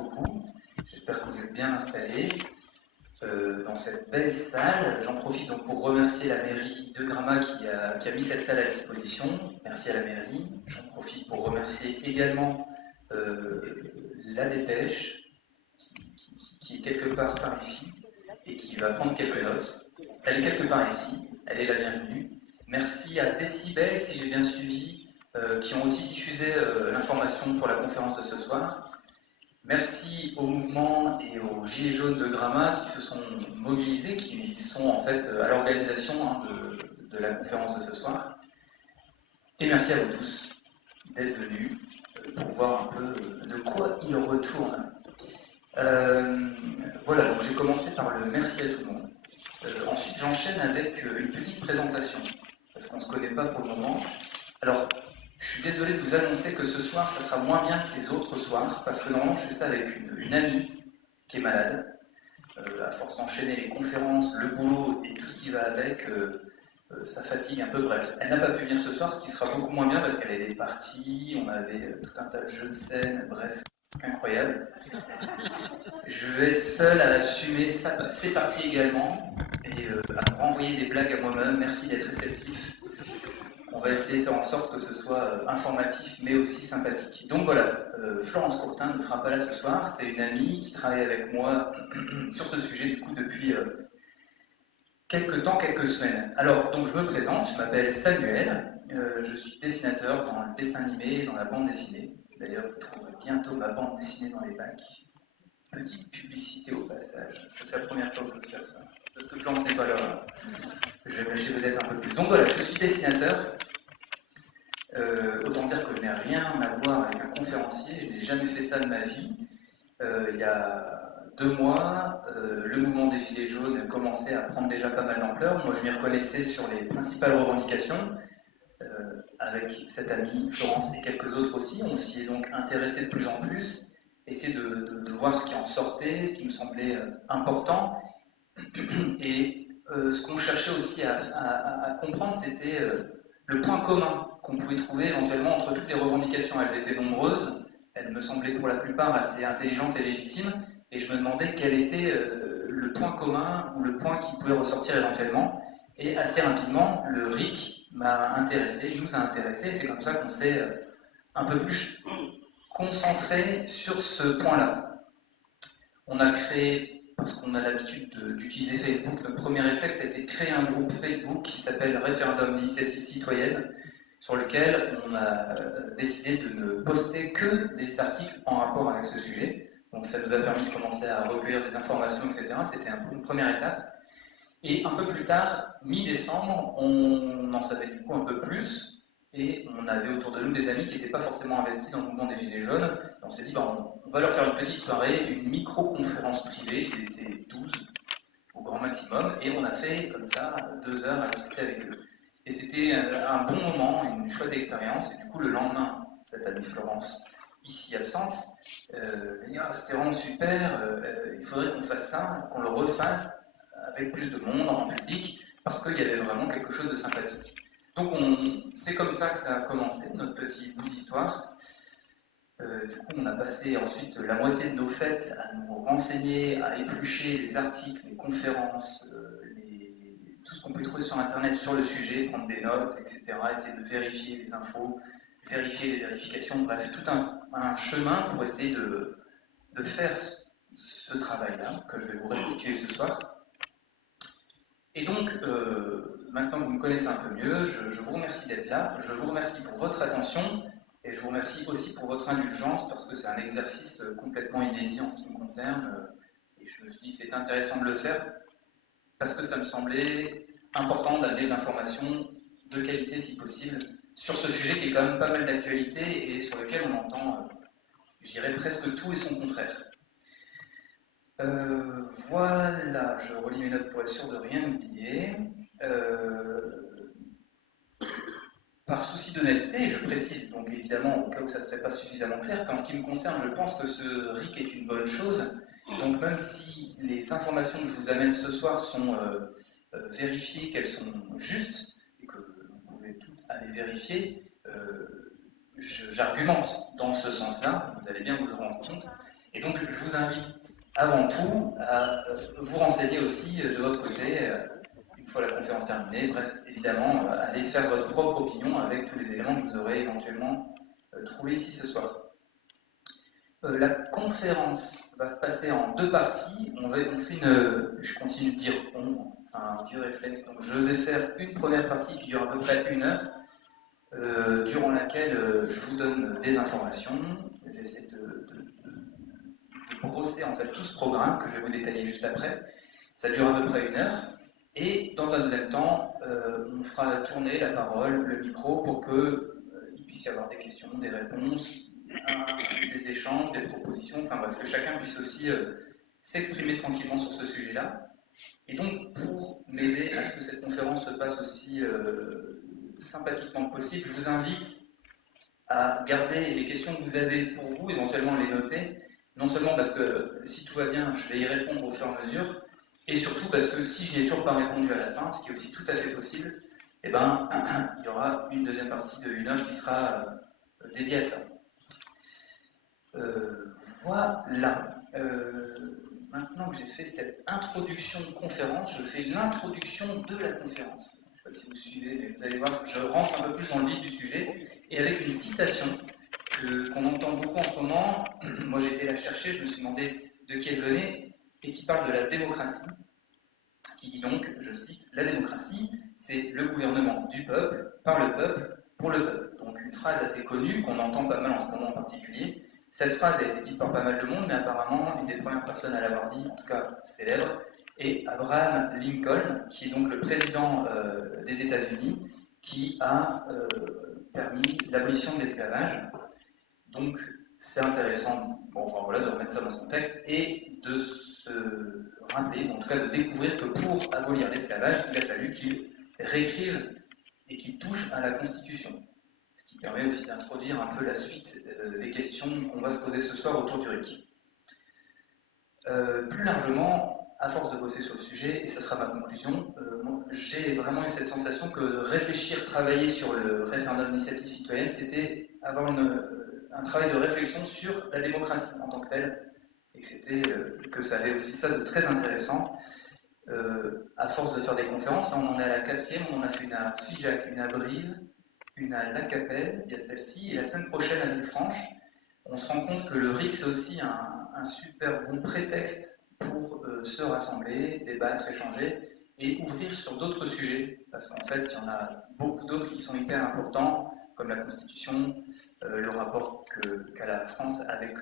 Beaucoup. J'espère que vous êtes bien installés dans cette belle salle. J'en profite donc pour remercier la mairie de Gramat qui a mis cette salle à disposition. Merci à la mairie. J'en profite pour remercier également la Dépêche qui est quelque part par ici et qui va prendre quelques notes. Elle est quelque part ici, elle est la bienvenue. Merci à Décibel, si j'ai bien suivi, qui ont aussi diffusé l'information pour la conférence de ce soir. Merci au mouvement et aux Gilets jaunes de Gramat qui se sont mobilisés, qui sont en fait à l'organisation de la conférence de ce soir. Et merci à vous tous d'être venus pour voir un peu de quoi il retourne. Voilà, donc j'ai commencé par le merci à tout le monde. Ensuite, j'enchaîne avec une petite présentation, parce qu'on ne se connaît pas pour le moment. Alors, je suis désolé de vous annoncer que ce soir, ça sera moins bien que les autres soirs, parce que normalement, je fais ça avec une amie qui est malade. À force d'enchaîner les conférences, le boulot et tout ce qui va avec, ça fatigue un peu. Bref, elle n'a pas pu venir ce soir, ce qui sera beaucoup moins bien parce qu'elle est partie, on avait tout un tas de jeux de scène, bref, incroyable. Je vais être seul à assumer ces parties également et à me renvoyer des blagues à moi-même. Merci d'être réceptif. On va essayer de faire en sorte que ce soit informatif mais aussi sympathique. Donc voilà, Florence Courtin ne sera pas là ce soir. C'est une amie qui travaille avec moi sur ce sujet du coup depuis quelques temps, quelques semaines. Alors, donc je me présente, je m'appelle Samuel, je suis dessinateur dans le dessin animé et dans la bande dessinée. D'ailleurs, vous trouverez bientôt ma bande dessinée dans les bacs. Petite publicité au passage. Ça, c'est la première fois que je fais ça. Parce que Florence n'est pas là. Je vais mâcher peut-être un peu plus. Donc voilà, je suis dessinateur. Autant dire que je n'ai rien à voir avec un conférencier. Je n'ai jamais fait ça de ma vie. Il y a 2 mois, le mouvement des Gilets jaunes commençait à prendre déjà pas mal d'ampleur. Moi, je m'y reconnaissais sur les principales revendications. Avec cette amie Florence et quelques autres aussi, on s'y est donc intéressé de plus en plus. Essayer de voir ce qui en sortait, ce qui me semblait important. Et ce qu'on cherchait aussi à comprendre, c'était le point commun qu'on pouvait trouver éventuellement entre toutes les revendications. Elles étaient nombreuses, elles me semblaient pour la plupart assez intelligentes et légitimes, et je me demandais quel était le point commun ou le point qui pouvait ressortir éventuellement. Et assez rapidement, le RIC m'a intéressé, nous a intéressés, et c'est comme ça qu'on s'est un peu plus concentré sur ce point-là. On a créé, parce qu'on a l'habitude d'utiliser Facebook, notre premier réflexe a été de créer un groupe Facebook qui s'appelle Référendum d'initiative citoyenne, sur lequel on a décidé de ne poster que des articles en rapport avec ce sujet. Donc ça nous a permis de commencer à recueillir des informations, etc. C'était une première étape. Et un peu plus tard, mi-décembre, on en savait du coup un peu plus. Et on avait autour de nous des amis qui n'étaient pas forcément investis dans le mouvement des Gilets jaunes. Et on s'est dit, on va leur faire une petite soirée, une micro-conférence privée. Ils étaient 12 au grand maximum. Et on a fait comme ça 2 heures à discuter avec eux. Et c'était un bon moment, une chouette expérience. Et du coup, le lendemain, cette amie Florence, ici absente, dit, c'était vraiment super, il faudrait qu'on fasse ça, qu'on le refasse avec plus de monde, en public, parce qu'il y avait vraiment quelque chose de sympathique. Donc c'est comme ça que ça a commencé, notre petit bout d'histoire. Du coup, on a passé ensuite la moitié de nos fêtes à nous renseigner, à éplucher les articles, les conférences, tout ce qu'on peut trouver sur Internet sur le sujet, prendre des notes, etc., essayer de vérifier les infos, vérifier les vérifications, bref, tout un chemin pour essayer de faire ce travail-là, que je vais vous restituer ce soir. Et donc, maintenant que vous me connaissez un peu mieux, je vous remercie d'être là, je vous remercie pour votre attention, et je vous remercie aussi pour votre indulgence, parce que c'est un exercice complètement inédit en ce qui me concerne, et je me suis dit que c'était intéressant de le faire, parce que ça me semblait important d'amener de l'information de qualité, si possible, sur ce sujet qui est quand même pas mal d'actualité, et sur lequel on entend, je dirais, presque tout et son contraire. Voilà, je relis mes notes pour être sûr de rien oublier. Par souci d'honnêteté, je précise donc évidemment, au cas où ça ne serait pas suffisamment clair, qu'en ce qui me concerne, je pense que ce RIC est une bonne chose. Donc même si les informations que je vous amène ce soir sont vérifiées, qu'elles sont justes, et que vous pouvez toutes aller vérifier, j'argumente dans ce sens-là, vous allez bien vous en rendre compte. Et donc je vous invite avant tout à vous renseigner aussi de votre côté, une fois la conférence terminée, bref, évidemment, allez faire votre propre opinion avec tous les éléments que vous aurez éventuellement trouvés ici ce soir. La conférence va se passer en deux parties. On fait je continue de dire on, c'est un vieux réflexe, donc je vais faire une première partie qui dure à peu près 1 heure, durant laquelle je vous donne des informations. J'essaie de brosser en fait tout ce programme que je vais vous détailler juste après. Ça dure à peu près 1 heure. Et dans un deuxième temps, on fera tourner la parole, le micro, pour qu'il puisse y avoir des questions, des réponses, des échanges, des propositions, enfin bref, que chacun puisse aussi s'exprimer tranquillement sur ce sujet-là. Et donc, pour m'aider à ce que cette conférence se passe aussi sympathiquement que possible, je vous invite à garder les questions que vous avez pour vous, éventuellement les noter, non seulement parce que si tout va bien, je vais y répondre au fur et à mesure, et surtout parce que si je n'y ai toujours pas répondu à la fin, ce qui est aussi tout à fait possible, eh ben, il y aura une deuxième partie de 1 heure qui sera dédiée à ça. Voilà. Maintenant que j'ai fait cette introduction de conférence, je fais l'introduction de la conférence. Je ne sais pas si vous suivez, mais vous allez voir, je rentre un peu plus dans le vif du sujet, et avec une citation qu'on entend beaucoup en ce moment. Moi j'ai été la chercher, je me suis demandé de qui elle venait, et qui parle de la démocratie, qui dit donc, je cite, « La démocratie, c'est le gouvernement du peuple, par le peuple, pour le peuple ». Donc une phrase assez connue, qu'on entend pas mal en ce moment en particulier. Cette phrase a été dite par pas mal de monde, mais apparemment, une des premières personnes à l'avoir dit, en tout cas célèbre, est Abraham Lincoln, qui est donc le président des États-Unis, qui a permis l'abolition de l'esclavage. Donc, c'est intéressant voilà, de remettre ça dans ce contexte et de se rappeler, en tout cas de découvrir que pour abolir l'esclavage, il a fallu qu'il réécrive et qu'il touche à la Constitution. Ce qui permet aussi d'introduire un peu la suite des questions qu'on va se poser ce soir autour du RIC. Plus largement, à force de bosser sur le sujet, et ça sera ma conclusion, j'ai vraiment eu cette sensation que réfléchir, travailler sur le référendum d'initiative citoyenne, c'était avoir un travail de réflexion sur la démocratie en tant que telle, et que ça avait aussi ça de très intéressant. À force de faire des conférences, là on en est à la 4e, on en a fait une à Figeac, une à Brive, une à La Capelle, il y a celle-ci, et la semaine prochaine à Villefranche. On se rend compte que le RIC, c'est aussi un super bon prétexte pour se rassembler, débattre, échanger, et ouvrir sur d'autres sujets, parce qu'en fait, il y en a beaucoup d'autres qui sont hyper importants, comme la Constitution, le rapport qu'a la France avec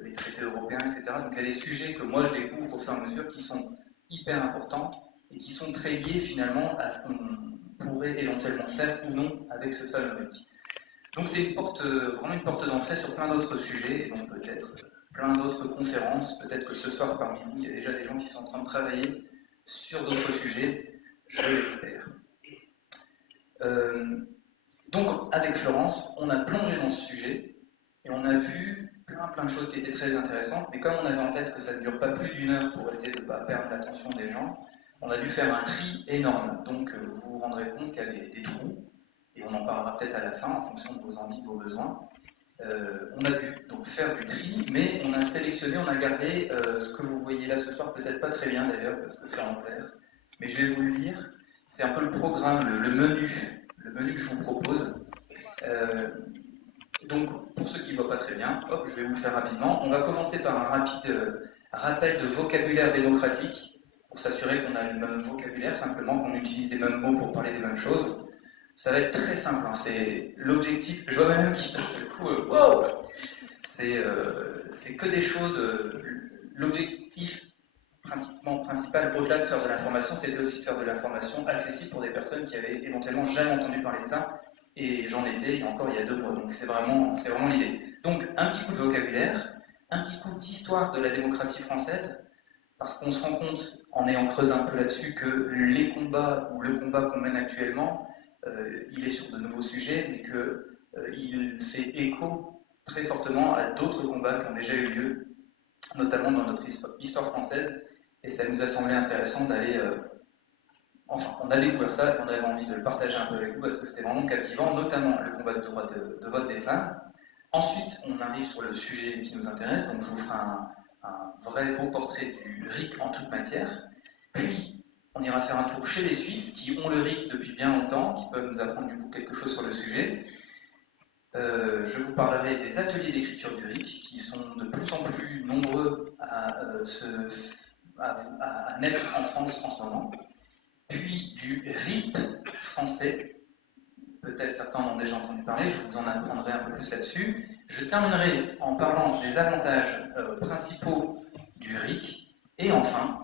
les traités européens, etc. Donc il y a des sujets que moi je découvre au fur et à mesure qui sont hyper importants, et qui sont très liés finalement à ce qu'on pourrait éventuellement faire ou non avec ce fameux RIC. Donc c'est vraiment une porte d'entrée sur plein d'autres sujets, et donc peut-être plein d'autres conférences. Peut-être que ce soir parmi vous, il y a déjà des gens qui sont en train de travailler sur d'autres sujets, je l'espère. Donc avec Florence, on a plongé dans ce sujet, et on a vu plein de choses qui étaient très intéressantes, mais comme on avait en tête que ça ne dure pas plus d'1 heure pour essayer de ne pas perdre l'attention des gens, on a dû faire un tri énorme. Donc vous vous rendrez compte qu'il y a des trous, et on en parlera peut-être à la fin en fonction de vos envies, de vos besoins. On a dû donc faire du tri, mais on a sélectionné, on a gardé ce que vous voyez là ce soir, peut-être pas très bien d'ailleurs, parce que c'est en vert, mais je vais vous le lire. C'est un peu le programme, le menu que je vous propose. Donc, pour ceux qui ne voient pas très bien, hop, je vais vous le faire rapidement. On va commencer par un rapide rappel de vocabulaire démocratique, pour s'assurer qu'on a le même vocabulaire, simplement qu'on utilise les mêmes mots pour parler des mêmes choses. Ça va être très simple, hein. C'est l'objectif. Je vois même qui passe le coup. Wow, c'est que des choses. L'objectif principal, au-delà de faire de l'information, c'était aussi de faire de l'information accessible pour des personnes qui avaient éventuellement jamais entendu parler de ça. Et j'en étais encore il y a 2 mois, donc c'est vraiment l'idée. Donc un petit coup de vocabulaire, un petit coup d'histoire de la démocratie française, parce qu'on se rend compte, en ayant creusé un peu là-dessus, que le combat qu'on mène actuellement, il est sur de nouveaux sujets, mais qu'il fait écho très fortement à d'autres combats qui ont déjà eu lieu, notamment dans notre histoire française, et ça nous a semblé intéressant d'aller... Enfin, on a découvert ça et on avait envie de le partager un peu avec vous parce que c'était vraiment captivant, notamment le combat de droit de vote des femmes. Ensuite, on arrive sur le sujet qui nous intéresse, donc je vous ferai un vrai beau portrait du RIC en toute matière. Puis, on ira faire un tour chez les Suisses qui ont le RIC depuis bien longtemps, qui peuvent nous apprendre du coup quelque chose sur le sujet. Je vous parlerai des ateliers d'écriture du RIC qui sont de plus en plus nombreux à naître en France en ce moment. Puis du RIP français, peut-être certains en ont déjà entendu parler, je vous en apprendrai un peu plus là-dessus. Je terminerai en parlant des avantages principaux du RIC. Et enfin,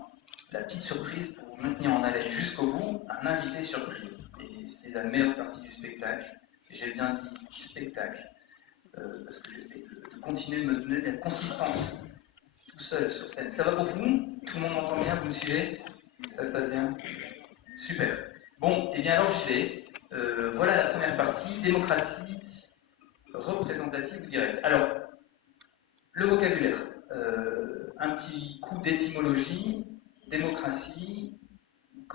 la petite surprise pour vous maintenir en haleine jusqu'au bout, un invité surprise. Et c'est la meilleure partie du spectacle. J'ai bien dit du spectacle, parce que j'essaie de continuer de me donner de la consistance tout seul sur scène. Ça va pour vous? Tout le monde m'entend bien? Vous me suivez? Ça se passe bien? Super. Bon, et bien alors j'y vais. Voilà la première partie, démocratie représentative ou directe. Alors, le vocabulaire. Un petit coup d'étymologie. Démocratie,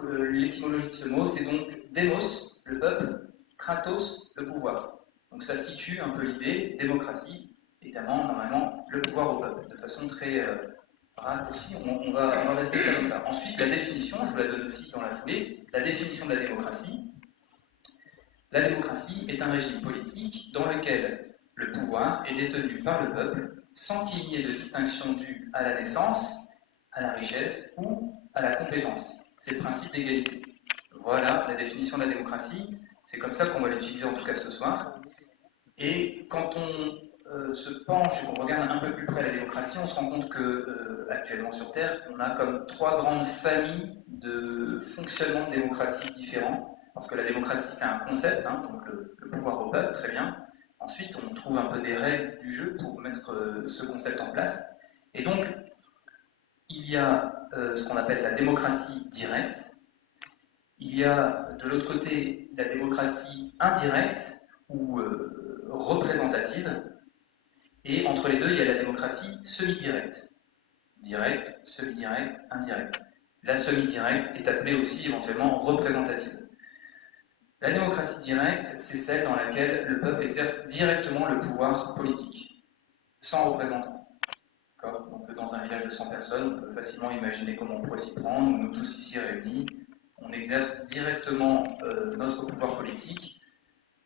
l'étymologie de ce mot, c'est donc démos, le peuple, kratos, le pouvoir. Donc ça situe un peu l'idée, démocratie, évidemment, normalement, le pouvoir au peuple, de façon très raccourcie, on va respecter ça comme ça. Ensuite, la définition, je vous la donne aussi dans la foulée, la définition de la démocratie. La démocratie est un régime politique dans lequel le pouvoir est détenu par le peuple, sans qu'il y ait de distinction due à la naissance, à la richesse ou à la compétence. C'est le principe d'égalité. Voilà la définition de la démocratie. C'est comme ça qu'on va l'utiliser en tout cas ce soir. Et quand on se penche et qu'on regarde un peu plus près la démocratie, on se rend compte que actuellement sur Terre, on a comme trois grandes familles de fonctionnement démocratique différents. Parce que la démocratie, c'est un concept, hein, donc le pouvoir au peuple, très bien. Ensuite, on trouve un peu des règles du jeu pour mettre ce concept en place. Et donc, il y a ce qu'on appelle la démocratie directe. Il y a de l'autre côté la démocratie indirecte ou représentative. Et entre les deux, il y a la démocratie semi-directe. Directe, semi-directe, indirecte. La semi-directe est appelée aussi éventuellement représentative. La démocratie directe, c'est celle dans laquelle le peuple exerce directement le pouvoir politique, sans représentant. Donc dans un village de 100 personnes, on peut facilement imaginer comment on pourrait s'y prendre. Nous tous ici réunis, on exerce directement notre pouvoir politique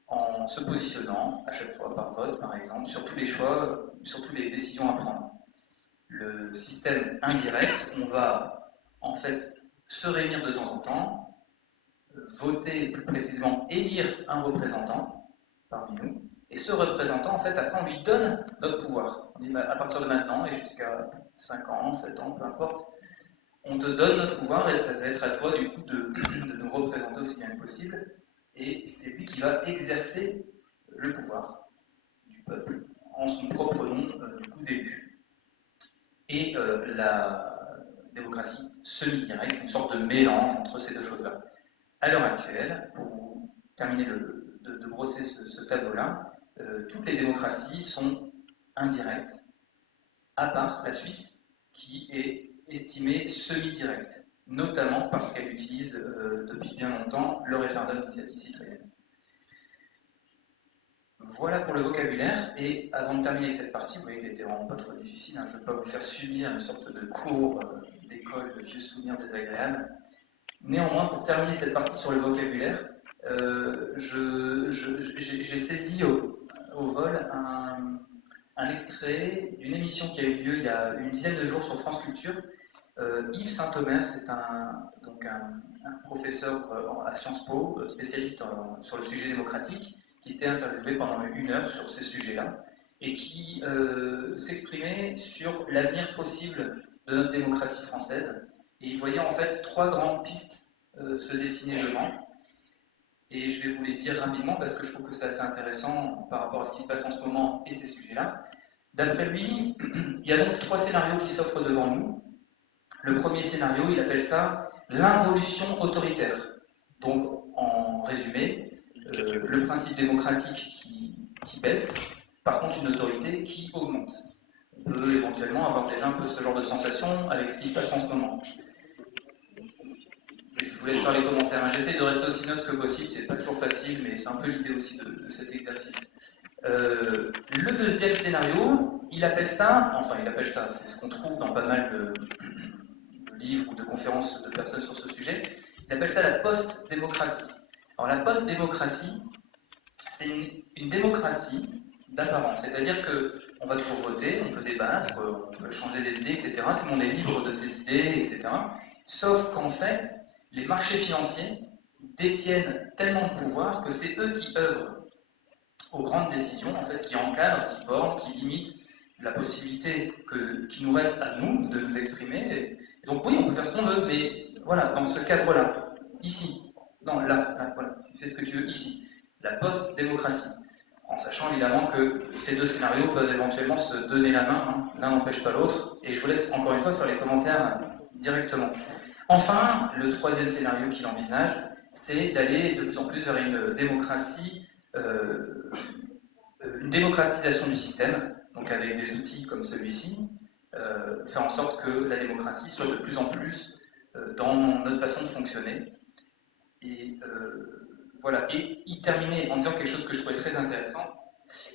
en se positionnant à chaque fois par vote, par exemple, sur tous les choix, sur toutes les décisions à prendre. Le système indirect, on va en fait se réunir de temps en temps, voter, plus précisément élire un représentant parmi nous, et ce représentant, en fait, après on lui donne notre pouvoir. On dit à partir de maintenant et jusqu'à 5 ans, 7 ans, peu importe, on te donne notre pouvoir et ça va être à toi du coup de nous représenter aussi bien que possible. Et c'est lui qui va exercer le pouvoir du peuple en son propre nom, du coup d'élu. Et la démocratie semi-directe, c'est une sorte de mélange entre ces deux choses-là. À l'heure actuelle, pour vous terminer de brosser ce tableau-là, toutes les démocraties sont indirectes, à part la Suisse, qui est estimée semi-directe, notamment parce qu'elle utilise depuis bien longtemps le référendum d'initiative citoyenne. Voilà pour le vocabulaire, et avant de terminer avec cette partie, vous voyez qu'elle était vraiment pas trop difficile, hein, je ne veux pas vous faire subir une sorte de cours d'école de vieux souvenirs désagréables. Néanmoins, pour terminer cette partie sur le vocabulaire, j'ai saisi au vol un extrait d'une émission qui a eu lieu il y a une dizaine de jours sur France Culture. Yves Saint-Omer, c'est un professeur à Sciences Po, spécialiste sur le sujet démocratique, qui était interviewé pendant 1 heure sur ces sujets-là, et qui s'exprimait sur l'avenir possible de notre démocratie française. Et il voyait en fait 3 grandes pistes se dessiner devant. Et je vais vous les dire rapidement parce que je trouve que c'est assez intéressant par rapport à ce qui se passe en ce moment et ces sujets-là. D'après lui, il y a donc 3 scénarios qui s'offrent devant nous. Le premier scénario, il appelle ça l'involution autoritaire. Donc, en résumé, le principe démocratique qui baisse, par contre une autorité qui augmente. On peut éventuellement avoir déjà un peu ce genre de sensation avec ce qui se passe en ce moment. Je vous laisse faire les commentaires. J'essaie de rester aussi neutre que possible, c'est pas toujours facile, mais c'est un peu l'idée aussi de cet exercice. Le deuxième scénario, il appelle ça, c'est ce qu'on trouve dans pas mal de livres ou de conférences de personnes sur ce sujet, il appelle ça la post-démocratie. Alors la post-démocratie, c'est une démocratie d'apparence, c'est-à-dire qu'on va toujours voter, on peut débattre, on peut changer des idées, etc. Tout le monde est libre de ses idées, etc. Sauf qu'en fait, les marchés financiers détiennent tellement de pouvoir que c'est eux qui œuvrent aux grandes décisions, en fait, qui encadrent, qui bornent, qui limitent la possibilité qui nous reste à nous de nous exprimer. Et donc oui, on peut faire ce qu'on veut, mais voilà, dans ce cadre-là, ici, non, là, voilà, tu fais ce que tu veux ici. La post-démocratie. En sachant évidemment que ces deux scénarios peuvent éventuellement se donner la main, hein. L'un n'empêche pas l'autre, et je vous laisse encore une fois faire les commentaires directement. Enfin, le troisième scénario qu'il envisage, c'est d'aller de plus en plus vers une démocratie, une démocratisation du système, donc avec des outils comme celui-ci, faire en sorte que la démocratie soit de plus en plus dans notre façon de fonctionner. Et voilà, et il terminait en disant quelque chose que je trouvais très intéressant.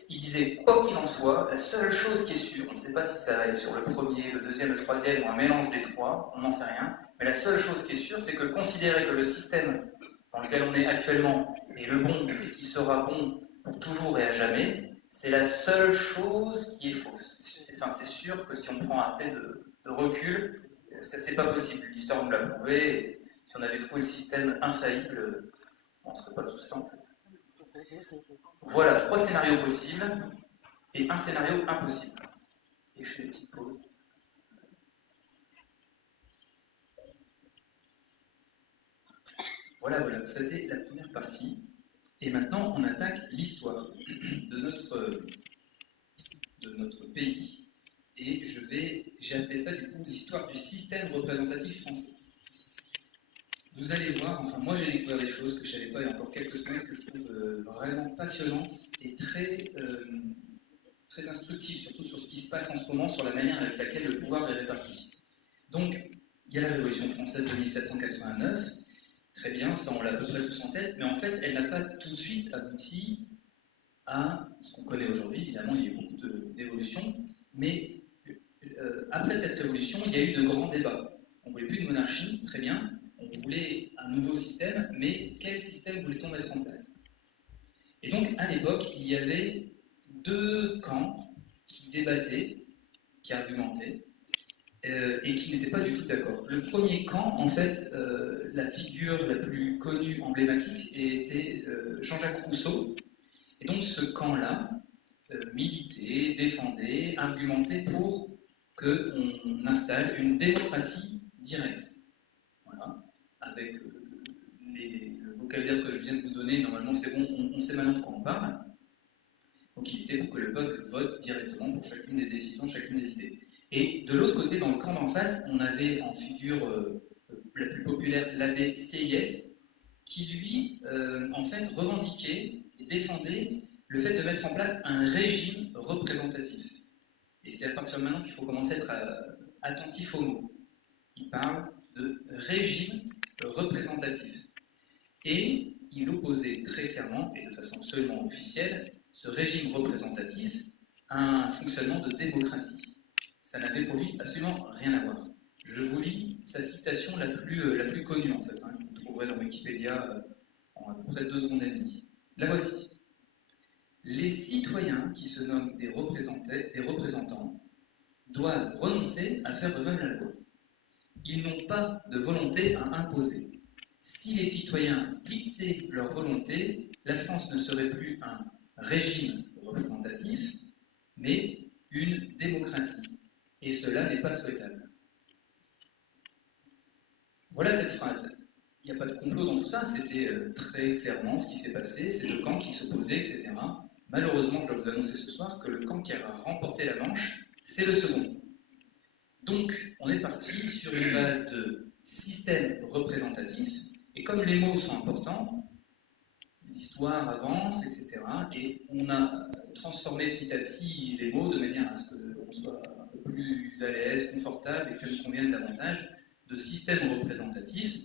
Il disait, quoi qu'il en soit, la seule chose qui est sûre, on ne sait pas si ça va être sur le premier, le deuxième, le troisième, ou un mélange des trois, on n'en sait rien, mais la seule chose qui est sûre, c'est que considérer que le système dans lequel on est actuellement est le bon et qui sera bon pour toujours et à jamais, c'est la seule chose qui est fausse. C'est sûr que si on prend assez de recul, c'est pas possible. L'histoire nous l'a prouvé. Si on avait trouvé le système infaillible, on ne serait pas tous là en fait. Voilà 3 scénarios possibles et un scénario impossible. Et je fais une petite pause. Voilà, c'était la première partie. Et maintenant, on attaque l'histoire de notre pays. Et j'ai appelé ça du coup l'histoire du système représentatif français. Vous allez voir, enfin moi j'ai découvert des choses que je ne savais pas il y a encore quelques semaines que je trouve vraiment passionnantes et très instructives, surtout sur ce qui se passe en ce moment, sur la manière avec laquelle le pouvoir est réparti. Donc, il y a la Révolution française de 1789, très bien, ça on l'a à peu près tous en tête, mais en fait elle n'a pas tout de suite abouti à ce qu'on connaît aujourd'hui, évidemment il y a eu beaucoup d'évolutions, mais après cette révolution, il y a eu de grands débats. On ne voulait plus de monarchie, très bien, on voulait un nouveau système, mais quel système voulait-on mettre en place? Et donc, à l'époque, il y avait 2 camps qui débattaient, qui argumentaient, et qui n'étaient pas du tout d'accord. Le premier camp, en fait, la figure la plus connue, emblématique, était Jean-Jacques Rousseau. Et donc, ce camp-là militait, défendait, argumentait pour qu'on installe une démocratie directe. Voilà. Avec le vocabulaire que je viens de vous donner, normalement c'est bon, on sait maintenant de quoi on parle. Donc il était pour que le peuple vote directement pour chacune des décisions, chacune des idées. Et de l'autre côté, dans le camp d'en face, on avait en figure la plus populaire l'abbé Sieyès, qui lui, en fait, revendiquait et défendait le fait de mettre en place un régime représentatif. Et c'est à partir de maintenant qu'il faut commencer à être attentif aux mots. Il parle de régime représentatif. Et il opposait très clairement, et de façon absolument officielle, ce régime représentatif à un fonctionnement de démocratie. Ça n'avait pour lui absolument rien à voir. Je vous lis sa citation la plus connue, en fait, hein, que vous trouverez dans Wikipédia en à peu près 2 secondes et demie. La voici. Les citoyens qui se nomment des représentants doivent renoncer à faire eux-mêmes la loi. Ils n'ont pas de volonté à imposer. Si les citoyens dictaient leur volonté, la France ne serait plus un régime représentatif, mais une démocratie. Et cela n'est pas souhaitable. Voilà cette phrase. Il n'y a pas de complot dans tout ça, c'était très clairement ce qui s'est passé, ces 2 camps qui s'opposaient, etc. Malheureusement, je dois vous annoncer ce soir que le camp qui a remporté la manche, c'est le second. Donc, on est parti sur une base de système représentatif, et comme les mots sont importants, l'histoire avance, etc. Et on a transformé petit à petit les mots de manière à ce qu'on soit un peu plus à l'aise, confortable, et que ça nous convienne davantage. De système représentatif,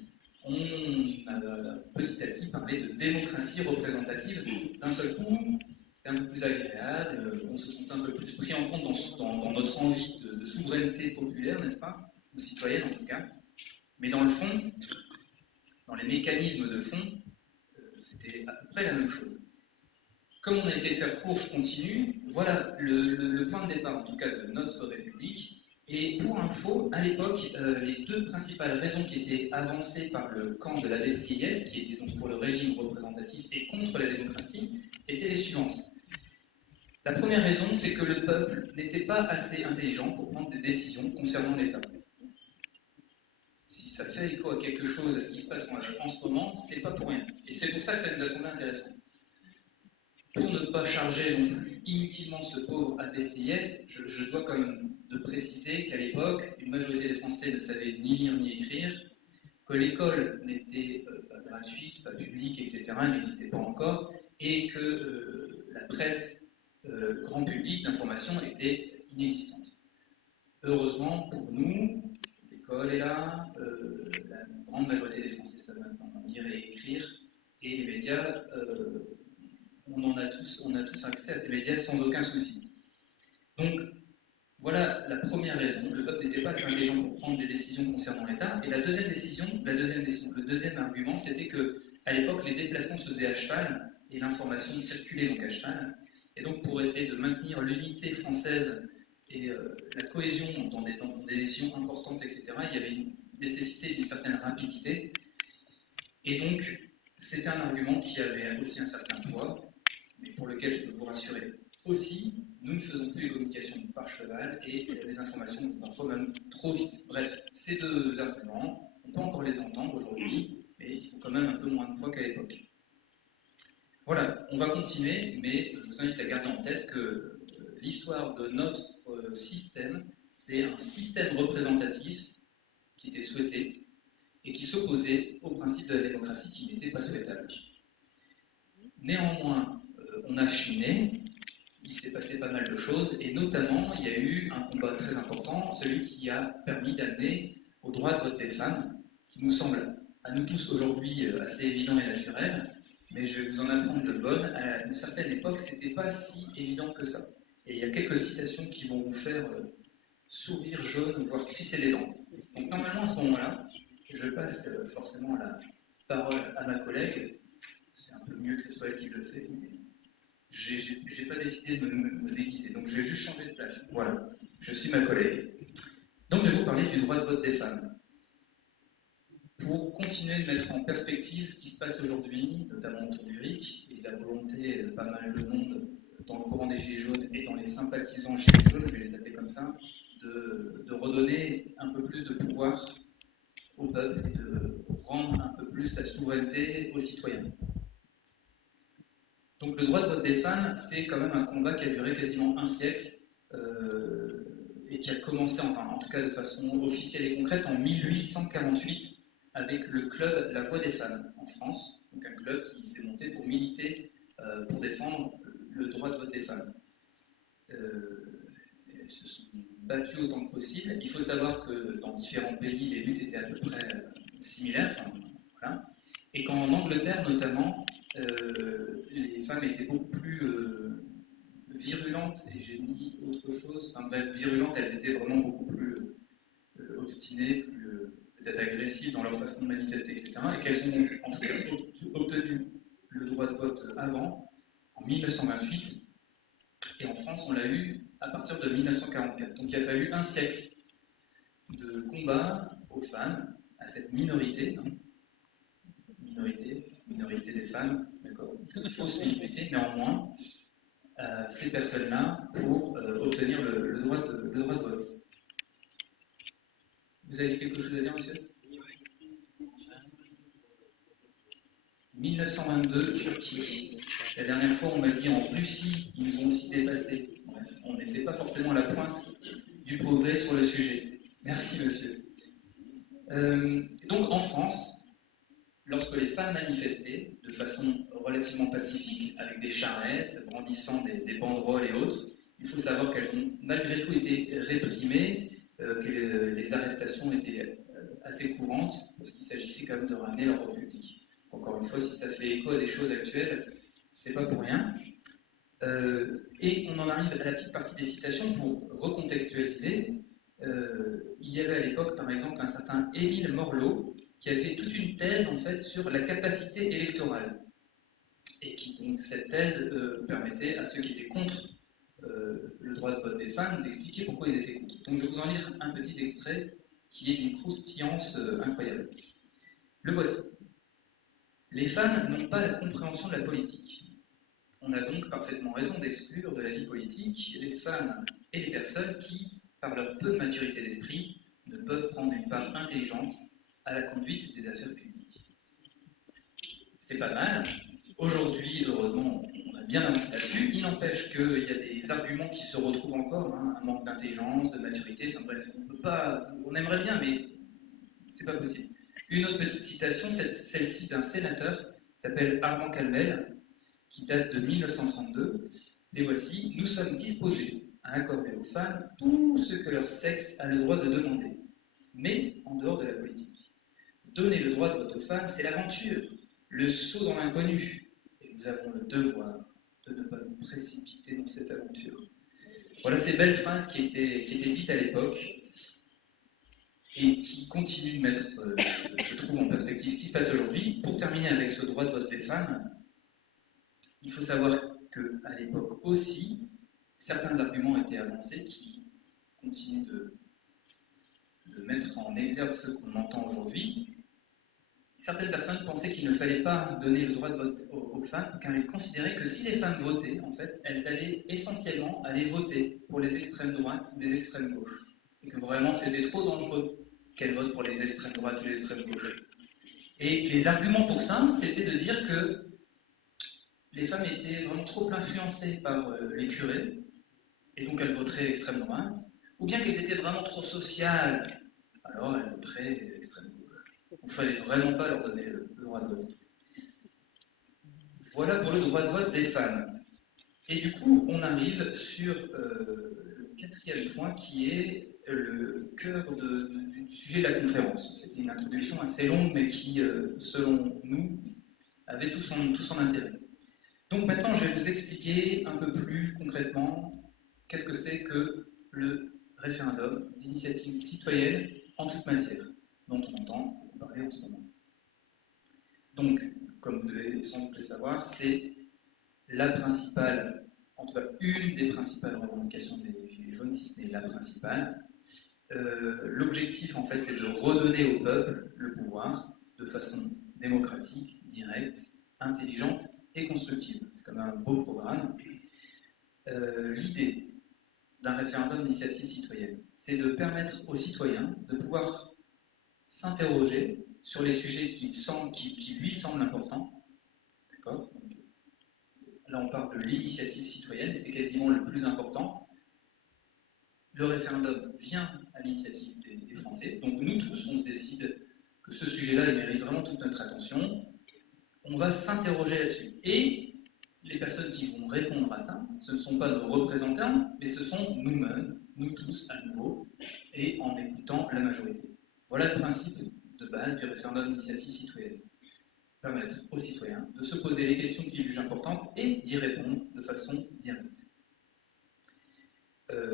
on a petit à petit parlé de démocratie représentative d'un seul coup, ce c'était un peu plus agréable, on se sentait un peu plus pris en compte dans notre envie de souveraineté populaire, n'est-ce pas? Ou citoyenne en tout cas. Mais dans le fond, dans les mécanismes de fond, c'était à peu près la même chose. Comme on a essayé de faire court, je continue. Voilà le point de départ, en tout cas, de notre République. Et pour info, à l'époque, les deux principales raisons qui étaient avancées par le camp de la BCIS, qui était donc pour le régime représentatif et contre la démocratie, étaient les suivantes. La première raison, c'est que le peuple n'était pas assez intelligent pour prendre des décisions concernant l'État. Si ça fait écho à quelque chose, à ce qui se passe en ce moment, c'est pas pour rien. Et c'est pour ça que ça nous a semblé intéressant. Pour ne pas charger non plus inutilement ce pauvre ABCIS, je dois quand même de préciser qu'à l'époque, une majorité des Français ne savaient ni lire ni écrire, que l'école n'était pas gratuite, pas publique, etc., elle n'existait pas encore, et que la presse grand public d'information était inexistante. Heureusement pour nous, l'école est là, la grande majorité des Français savent maintenant lire et écrire, et les médias, on a tous accès à ces médias sans aucun souci. Donc, voilà la première raison, le peuple n'était pas assez intelligent pour prendre des décisions concernant l'État, et le deuxième argument, c'était que à l'époque, les déplacements se faisaient à cheval, et l'information circulait donc à cheval, et donc pour essayer de maintenir l'unité française et la cohésion dans des décisions importantes, etc., il y avait une nécessité d'une certaine rapidité, et donc c'était un argument qui avait aussi un certain poids, mais pour lequel je peux vous rassurer aussi, nous ne faisons plus les communications par cheval et les informations parfois même trop vite. Bref, ces deux arguments, on peut encore les entendre aujourd'hui, mais ils sont quand même un peu moins de poids qu'à l'époque. Voilà, on va continuer, mais je vous invite à garder en tête que l'histoire de notre système, c'est un système représentatif qui était souhaité et qui s'opposait au principe de la démocratie qui n'était pas souhaitable. Néanmoins, on a cheminé, il s'est passé pas mal de choses, et notamment, il y a eu un combat très important, celui qui a permis d'amener au droit de vote des femmes, qui nous semble à nous tous aujourd'hui assez évident et naturel, mais je vais vous en apprendre de bonnes. À une certaine époque, c'était pas si évident que ça. Et il y a quelques citations qui vont vous faire sourire jaune, voire crisser les dents. Donc normalement, à ce moment-là, je passe forcément la parole à ma collègue. C'est un peu mieux que ce soit elle qui le fait, mais j'ai pas décidé de me déguiser, donc je vais juste changer de place. Voilà, je suis ma collègue. Donc je vais vous parler du droit de vote des femmes. Pour continuer de mettre en perspective ce qui se passe aujourd'hui, notamment autour du RIC, et de la volonté de pas mal de monde dans le courant des Gilets jaunes et dans les sympathisants Gilets jaunes, je vais les appeler comme ça, de redonner un peu plus de pouvoir au peuple et de rendre un peu plus la souveraineté aux citoyens. Donc le droit de vote des femmes, c'est quand même un combat qui a duré quasiment un siècle et qui a commencé, enfin en tout cas de façon officielle et concrète, en 1848 avec le club La Voix des femmes en France, donc un club qui s'est monté pour militer, pour défendre le droit de vote des femmes. Elles se sont battues autant que possible. Il faut savoir que dans différents pays, les luttes étaient à peu près similaires, enfin, voilà. Et qu'en Angleterre notamment, les femmes étaient beaucoup plus virulentes, et j'ai mis autre chose, enfin bref, virulentes, elles étaient vraiment beaucoup plus obstinées, plus peut-être agressives dans leur façon de manifester, etc. Et qu'elles ont en tout cas obtenu le droit de vote avant, en 1928, et en France, on l'a eu à partir de 1944. Donc il a fallu un siècle de combat aux femmes, à cette minorité, hein, minorité des femmes, d'accord, une fausse minorité, néanmoins, ces personnes-là pour obtenir le droit de vote. Vous avez quelque chose à dire, monsieur ? 1922, Turquie. La dernière fois, on m'a dit en Russie, ils nous ont aussi dépassé. Bref, on n'était pas forcément à la pointe du progrès sur le sujet. Merci, monsieur. Donc, en France, lorsque les femmes manifestaient de façon relativement pacifique, avec des charrettes, brandissant des banderoles et autres, il faut savoir qu'elles ont malgré tout été réprimées, que les arrestations étaient assez courantes, parce qu'il s'agissait quand même de ramener l'ordre public. Encore une fois, si ça fait écho à des choses actuelles, c'est pas pour rien. Et on en arrive à la petite partie des citations pour recontextualiser. Il y avait à l'époque, par exemple, un certain Émile Morlot qui a fait toute une thèse en fait sur la capacité électorale. Et qui, donc, cette thèse permettait à ceux qui étaient contre le droit de vote des femmes d'expliquer pourquoi ils étaient contre. Donc je vais vous en lire un petit extrait qui est d'une croustillance incroyable. Le voici. Les femmes n'ont pas la compréhension de la politique. On a donc parfaitement raison d'exclure de la vie politique les femmes et les personnes qui, par leur peu de maturité d'esprit, ne peuvent prendre une part intelligente à la conduite des affaires publiques. C'est pas mal. Aujourd'hui, heureusement, on a bien avancé là-dessus. Il n'empêche qu'il y a des arguments qui se retrouvent encore, hein, un manque d'intelligence, de maturité, enfin bref, on peut pas, on aimerait bien, mais c'est pas possible. Une autre petite citation, celle-ci d'un sénateur, qui s'appelle Armand Calmel, qui date de 1932. Les voici. Nous sommes disposés à accorder aux femmes tout ce que leur sexe a le droit de demander, mais en dehors de la politique. Donner le droit de vote aux femmes, c'est l'aventure, le saut dans l'inconnu. Et nous avons le devoir de ne pas nous précipiter dans cette aventure. Voilà ces belles phrases qui étaient dites à l'époque et qui continuent de mettre, je trouve, en perspective ce qui se passe aujourd'hui. Pour terminer avec ce droit de vote des femmes, il faut savoir qu'à l'époque aussi, certains arguments ont été avancés qui continuent de mettre en exergue ce qu'on entend aujourd'hui. Certaines personnes pensaient qu'il ne fallait pas donner le droit de vote aux femmes, car ils considéraient que si les femmes votaient, en fait, elles allaient essentiellement aller voter pour les extrêmes droites ou les extrêmes gauches. Et que vraiment c'était trop dangereux qu'elles votent pour les extrêmes droites ou les extrêmes gauches. Et les arguments pour ça, c'était de dire que les femmes étaient vraiment trop influencées par les curés, et donc elles voteraient extrême droite, ou bien qu'elles étaient vraiment trop sociales, alors elles voteraient extrême gauche. Il ne fallait vraiment pas leur donner le droit de vote. Voilà pour le droit de vote des femmes. Et du coup, on arrive sur le quatrième point qui est le cœur du sujet de la conférence. C'était une introduction assez longue, mais qui, selon nous, avait tout son intérêt. Donc maintenant, je vais vous expliquer un peu plus concrètement qu'est-ce que c'est que le référendum d'initiative citoyenne en toute matière, dont on entend parler en ce moment. Donc, comme vous devez sans doute le savoir, c'est la principale, en tout cas une des principales revendications des Gilets jaunes, si ce n'est la principale. L'objectif, en fait, c'est de redonner au peuple le pouvoir de façon démocratique, directe, intelligente et constructive. C'est quand même un beau programme. L'idée d'un référendum d'initiative citoyenne, c'est de permettre aux citoyens de pouvoir s'interroger sur les sujets qui lui semblent importants. D'accord ? Là, on parle de l'initiative citoyenne, et c'est quasiment le plus important. Le référendum vient à l'initiative des Français, donc nous tous, on se décide que ce sujet-là, il mérite vraiment toute notre attention. On va s'interroger là-dessus. Et les personnes qui vont répondre à ça, ce ne sont pas nos représentants, mais ce sont nous-mêmes, nous tous à nouveau, et en écoutant la majorité. Voilà le principe de base du référendum d'initiative citoyenne. Permettre aux citoyens de se poser les questions qu'ils jugent importantes et d'y répondre de façon directe.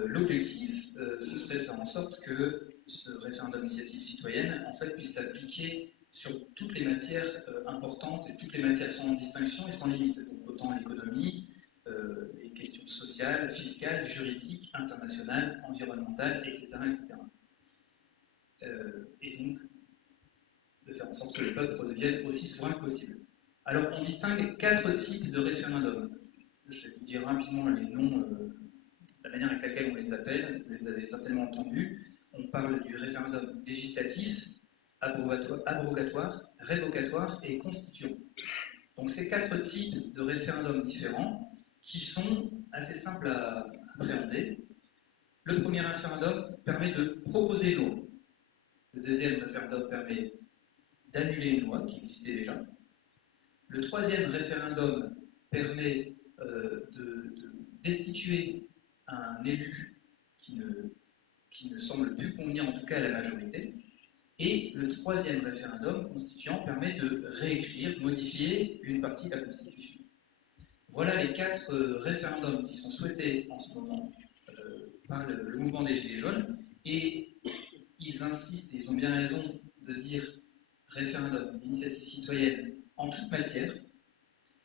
L'objectif, ce serait de faire en sorte que ce référendum d'initiative citoyenne en fait, puisse s'appliquer sur toutes les matières importantes, et toutes les matières sans distinction et sans limite. Donc autant l'économie, les questions sociales, fiscales, juridiques, internationales, environnementales, etc. etc. Et donc, de faire en sorte que les peuples deviennent aussi souverains que possible. Alors, on distingue 4 types de référendums. Je vais vous dire rapidement les noms, la manière avec laquelle on les appelle, vous les avez certainement entendus. On parle du référendum législatif, abrogatoire, révocatoire et constituant. Donc, ces 4 types de référendums différents qui sont assez simples à appréhender. Le premier référendum permet de proposer une loi. Le deuxième référendum permet d'annuler une loi qui existait déjà. Le troisième référendum permet de destituer un élu qui ne semble plus convenir en tout cas à la majorité. Et le troisième référendum constituant permet de réécrire, modifier une partie de la Constitution. Voilà les 4 référendums qui sont souhaités en ce moment par le mouvement des Gilets jaunes, et ils insistent, et ils ont bien raison de dire référendum d'initiative citoyenne en toute matière,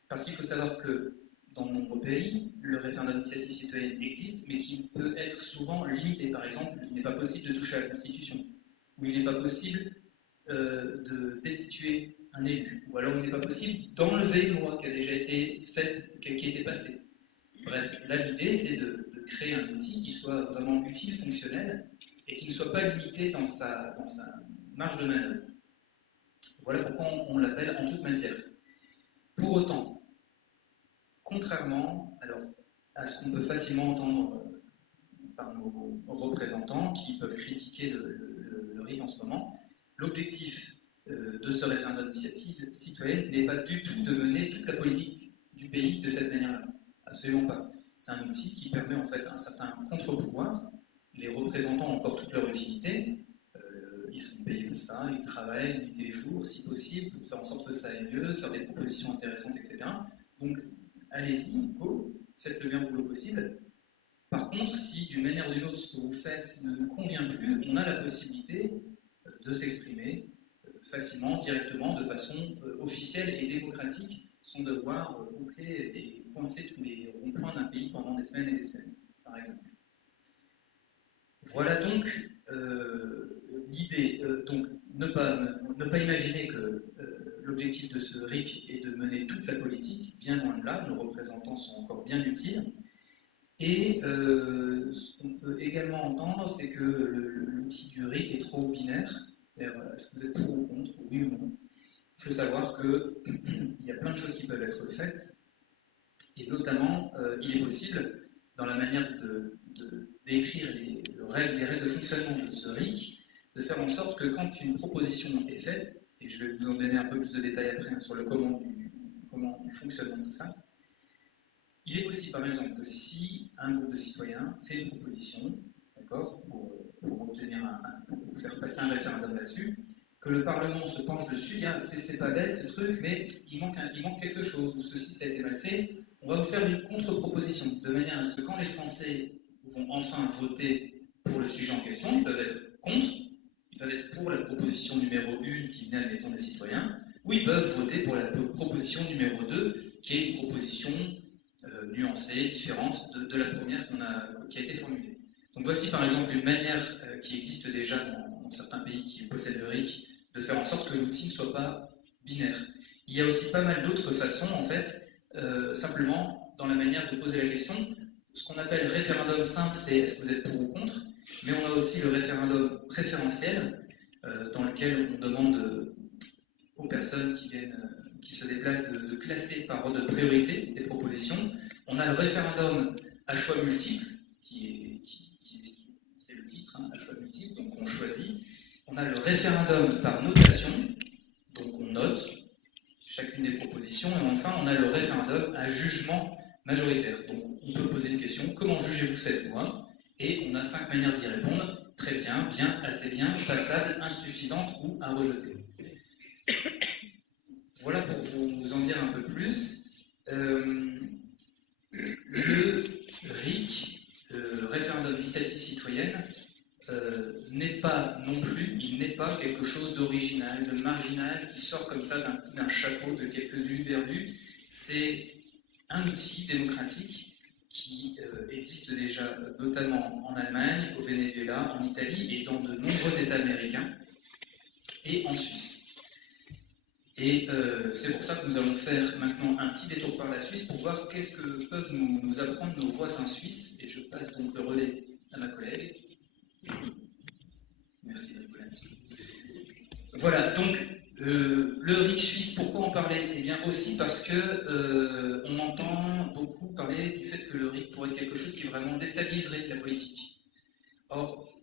parce qu'il faut savoir que dans de nombreux pays, le référendum d'initiative citoyenne existe, mais qui peut être souvent limité. Par exemple, il n'est pas possible de toucher à la Constitution, ou il n'est pas possible de destituer un élu, ou alors il n'est pas possible d'enlever une loi qui a déjà été faite, qui a été passée. Bref, là l'idée c'est de créer un outil qui soit vraiment utile, fonctionnel, et qui ne soit pas limité dans sa marge de manœuvre. Voilà pourquoi on l'appelle en toute matière. Pour autant, contrairement à ce qu'on peut facilement entendre par nos représentants qui peuvent critiquer le RIC en ce moment, l'objectif de ce référendum d'initiative citoyenne n'est pas du tout de mener toute la politique du pays de cette manière-là. Absolument pas. C'est un outil qui permet en fait un certain contre-pouvoir. Les représentants ont encore toute leur utilité. Ils sont payés pour ça, ils travaillent nuit et jour, si possible, pour faire en sorte que ça aille mieux, faire des propositions intéressantes, etc. Donc, allez-y, go, faites le bien boulot possible. Par contre, si d'une manière ou d'une autre, ce que vous faites ne nous convient plus, on a la possibilité de s'exprimer facilement, directement, de façon officielle et démocratique, sans devoir boucler et coincer tous les ronds-points d'un pays pendant des semaines et des semaines, par exemple. Voilà donc l'idée. Donc, ne pas imaginer que l'objectif de ce RIC est de mener toute la politique, bien loin de là, nos représentants sont encore bien utiles. Et ce qu'on peut également entendre, c'est que l'outil du RIC est trop binaire. Est-ce que vous êtes pour ou contre, oui ou non? Il faut savoir qu'il y a plein de choses qui peuvent être faites, et notamment, il est possible, dans la manière d'écrire les règles de fonctionnement de ce RIC, de faire en sorte que quand une proposition est faite, et je vais vous en donner un peu plus de détails après sur le comment du fonctionnement de tout ça, il est possible, par exemple, que si un groupe de citoyens fait une proposition, d'accord, pour faire passer un référendum là-dessus, que le Parlement se penche dessus, c'est pas bête ce truc, mais il manque quelque chose, ou ceci ça a été mal fait, on va vous faire une contre-proposition, de manière à ce que quand les Français vont enfin voter pour le sujet en question, ils peuvent être contre, ils peuvent être pour la proposition numéro 1 qui venait, admettons, des citoyens, ou ils peuvent voter pour la proposition numéro 2, qui est une proposition nuancée, différente de la première qui a été formulée. Donc voici par exemple une manière qui existe déjà dans certains pays qui possèdent le RIC, de faire en sorte que l'outil ne soit pas binaire. Il y a aussi pas mal d'autres façons, en fait, simplement dans la manière de poser la question. Ce qu'on appelle référendum simple, c'est est-ce que vous êtes pour ou contre, mais on a aussi le référendum préférentiel, dans lequel on demande aux personnes qui se déplacent de classer par ordre de priorité des propositions. On a le référendum à choix multiple, c'est le titre, hein, à choix multiple, donc on choisit. On a le référendum par notation, donc on note chacune des propositions, et enfin on a le référendum à jugement majoritaire. Donc on peut poser une question, comment jugez-vous cette loi? Et on a 5 manières d'y répondre, très bien, bien, assez bien, passable, insuffisante ou à rejeter. Voilà pour vous en dire un peu plus. Le RIC, le référendum d'initiative citoyenne, n'est pas non plus, il n'est pas quelque chose d'original, de marginal, qui sort comme ça d'un chapeau de quelques hurluberlus. C'est un outil démocratique qui existe déjà notamment en Allemagne, au Venezuela, en Italie et dans de nombreux États américains, et en Suisse. Et c'est pour ça que nous allons faire maintenant un petit détour par la Suisse pour voir qu'est-ce que peuvent nous apprendre nos voisins suisses. Et je passe donc le relais à ma collègue. Merci, Nicolas. Voilà, donc le RIC suisse, pourquoi en parler? Eh bien aussi parce que on entend beaucoup parler du fait que le RIC pourrait être quelque chose qui vraiment déstabiliserait la politique. Or,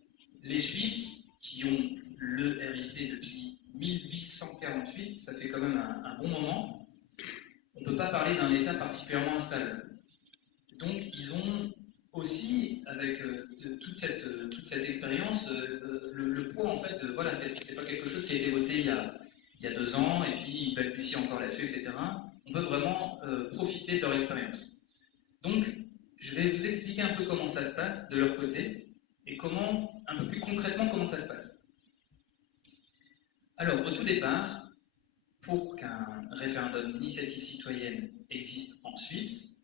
les Suisses, qui ont le RIC depuis 1848, ça fait quand même un bon moment, on ne peut pas parler d'un État particulièrement instable. Donc ils ont aussi, avec toute cette expérience, le poids en fait, voilà, c'est pas quelque chose qui a été voté il y a 2 ans, et puis ils balbutient encore là-dessus, etc. on peut vraiment profiter de leur expérience. Donc, je vais vous expliquer un peu comment ça se passe de leur côté et comment, un peu plus concrètement, comment ça se passe. Alors, au tout départ, pour qu'un référendum d'initiative citoyenne existe en Suisse,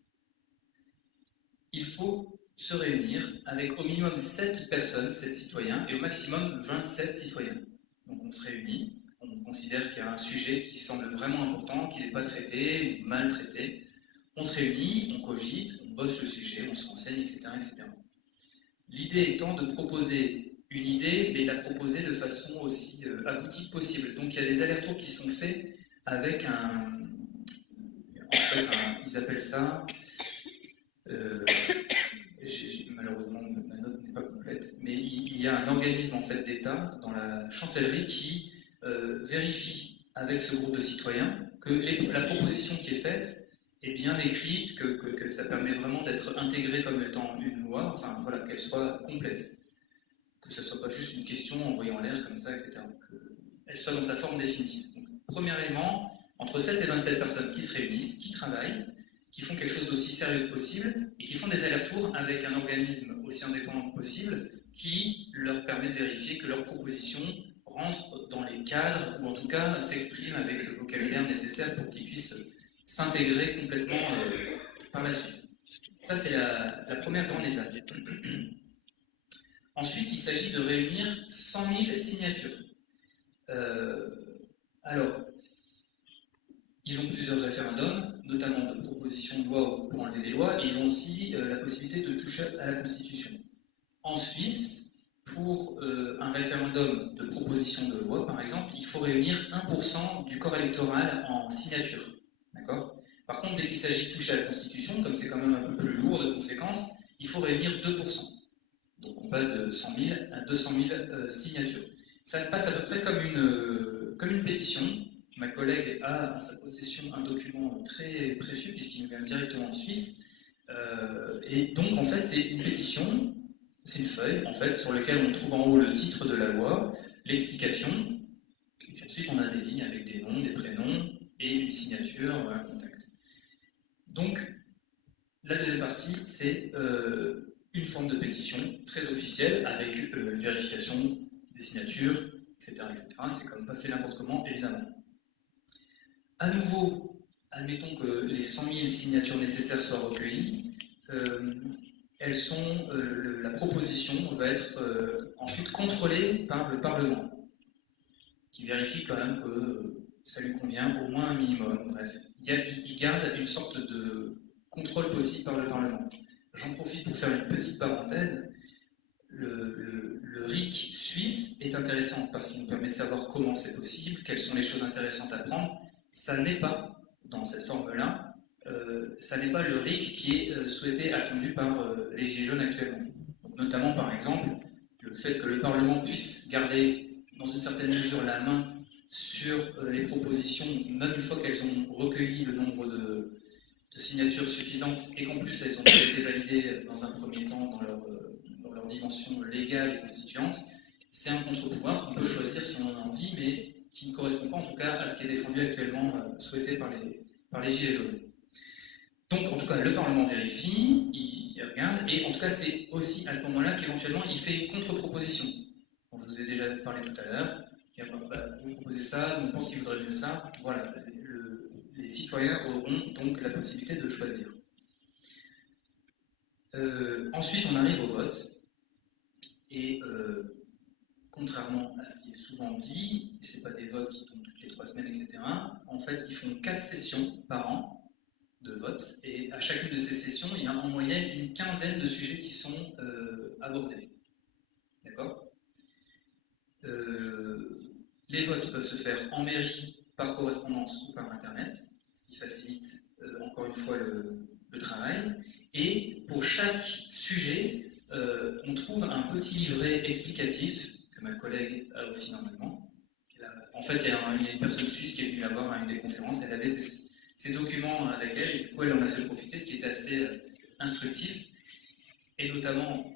il faut se réunir avec au minimum 7 personnes, 7 citoyens, et au maximum 27 citoyens. Donc on se réunit, on considère qu'il y a un sujet qui semble vraiment important, qui n'est pas traité ou mal traité. On se réunit, on cogite, on bosse le sujet, on se renseigne, etc. etc. L'idée étant de proposer une idée, mais de la proposer de façon aussi aboutie que possible. Donc il y a des allers-retours qui sont faits avec ils appellent ça, malheureusement ma note n'est pas complète, mais il y a un organisme en fait d'État dans la chancellerie qui vérifie avec ce groupe de citoyens que la proposition qui est faite est bien écrite, que ça permet vraiment d'être intégré comme étant une loi, enfin voilà, qu'elle soit complète, que ce ne soit pas juste une question envoyée en l'air comme ça, etc. Qu'elle soit dans sa forme définitive. Donc, premier élément, entre 7 et 27 personnes qui se réunissent, qui travaillent, qui font quelque chose d'aussi sérieux que possible et qui font des allers-retours avec un organisme aussi indépendant que possible qui leur permet de vérifier que leurs propositions rentrent dans les cadres ou en tout cas s'expriment avec le vocabulaire nécessaire pour qu'ils puissent s'intégrer complètement par la suite. Ça, c'est la première grande étape. Ensuite, il s'agit de réunir 100 000 signatures. Alors, ils ont plusieurs référendums, notamment de propositions de loi pour enlever des lois, et ils ont aussi la possibilité de toucher à la Constitution. En Suisse, pour un référendum de proposition de loi, par exemple, il faut réunir 1% du corps électoral en signature. D'accord ? Par contre, dès qu'il s'agit de toucher à la Constitution, comme c'est quand même un peu plus lourd de conséquences, il faut réunir 2%. Donc on passe de 100 000 à 200 000 signatures. Ça se passe à peu près comme une pétition. Ma collègue a en sa possession un document très précieux puisqu'il nous vient directement de Suisse. Et donc en fait c'est une pétition, c'est une feuille en fait sur laquelle on trouve en haut le titre de la loi, l'explication, et puis ensuite on a des lignes avec des noms, des prénoms et une signature, un contact. Donc la deuxième partie c'est une forme de pétition très officielle avec une vérification des signatures, etc. etc. C'est quand même pas fait n'importe comment évidemment. À nouveau, admettons que les 100 000 signatures nécessaires soient recueillies, la proposition va être ensuite contrôlée par le Parlement, qui vérifie quand même que ça lui convient au moins un minimum. Bref, il garde une sorte de contrôle possible par le Parlement. J'en profite pour faire une petite parenthèse. Le RIC suisse est intéressant parce qu'il nous permet de savoir comment c'est possible, quelles sont les choses intéressantes à prendre. Ça n'est pas, dans cette forme-là, ça n'est pas le RIC qui est souhaité, attendu par les Gilets jaunes actuellement. Donc, notamment, par exemple, le fait que le Parlement puisse garder, dans une certaine mesure, la main sur les propositions, même une fois qu'elles ont recueilli le nombre de signatures suffisantes et qu'en plus elles ont été validées dans un premier temps dans leur dimension légale et constituante, c'est un contre-pouvoir qu'on peut choisir si on en a envie, mais qui ne correspond pas en tout cas à ce qui est défendu actuellement, souhaité par les Gilets jaunes. Donc en tout cas le Parlement vérifie, il regarde, et en tout cas c'est aussi à ce moment-là qu'éventuellement il fait une contre-proposition. Bon, je vous ai déjà parlé tout à l'heure, vous proposez ça, on pense qu'il vaudrait mieux ça, voilà, les citoyens auront donc la possibilité de choisir. Ensuite on arrive au vote, et contrairement à ce qui est souvent dit, ce n'est pas des votes qui tombent toutes les 3 semaines, etc. En fait, ils font 4 sessions par an de vote, et à chacune de ces sessions, il y a en moyenne une quinzaine de sujets qui sont abordés. D'accord ? Les votes peuvent se faire en mairie, par correspondance ou par Internet, ce qui facilite encore une fois le travail. Et pour chaque sujet, on trouve un petit livret explicatif que ma collègue a aussi normalement. En fait, il y a une personne suisse qui est venue la voir à une des conférences, elle avait ces documents avec elle, et du coup elle en a fait profiter, ce qui était assez instructif. Et notamment,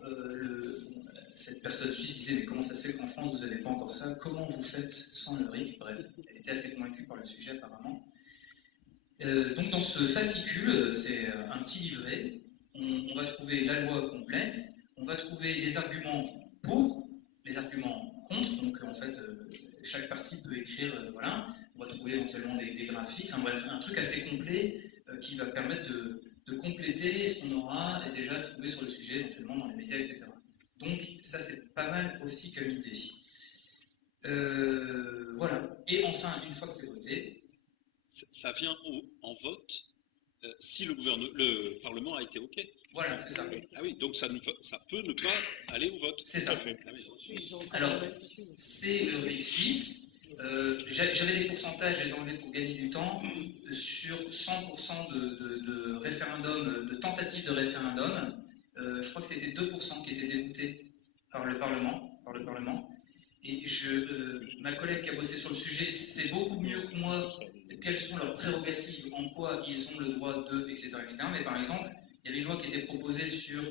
cette personne suisse disait, mais comment ça se fait qu'en France vous n'avez pas encore ça? Comment vous faites sans le RIC? Bref, elle était assez convaincue par le sujet apparemment. Donc dans ce fascicule, c'est un petit livret, on va trouver la loi complète, on va trouver les arguments pour, les arguments contre, donc en fait chaque partie peut écrire, voilà, on va trouver éventuellement des graphiques, enfin bref, un truc assez complet qui va permettre de compléter ce qu'on aura déjà trouvé sur le sujet, éventuellement dans les médias, etc. Donc ça c'est pas mal aussi comme idée. Voilà, et enfin, une fois que c'est voté, ça vient en vote si le Parlement a été OK. Voilà, c'est ça. Ah oui, donc ça peut ne pas aller au vote. C'est ça. Ah oui. Alors, c'est le RIC suisse. J'avais des pourcentages, je les ai enlevés pour gagner du temps. Sur 100% de référendum, de tentatives de référendum, je crois que c'était 2% qui étaient déboutés par le Parlement. Et ma collègue qui a bossé sur le sujet sait beaucoup mieux que moi quelles sont leurs prérogatives, en quoi ils ont le droit de, etc., etc. Mais par exemple, il y avait une loi qui était proposée sur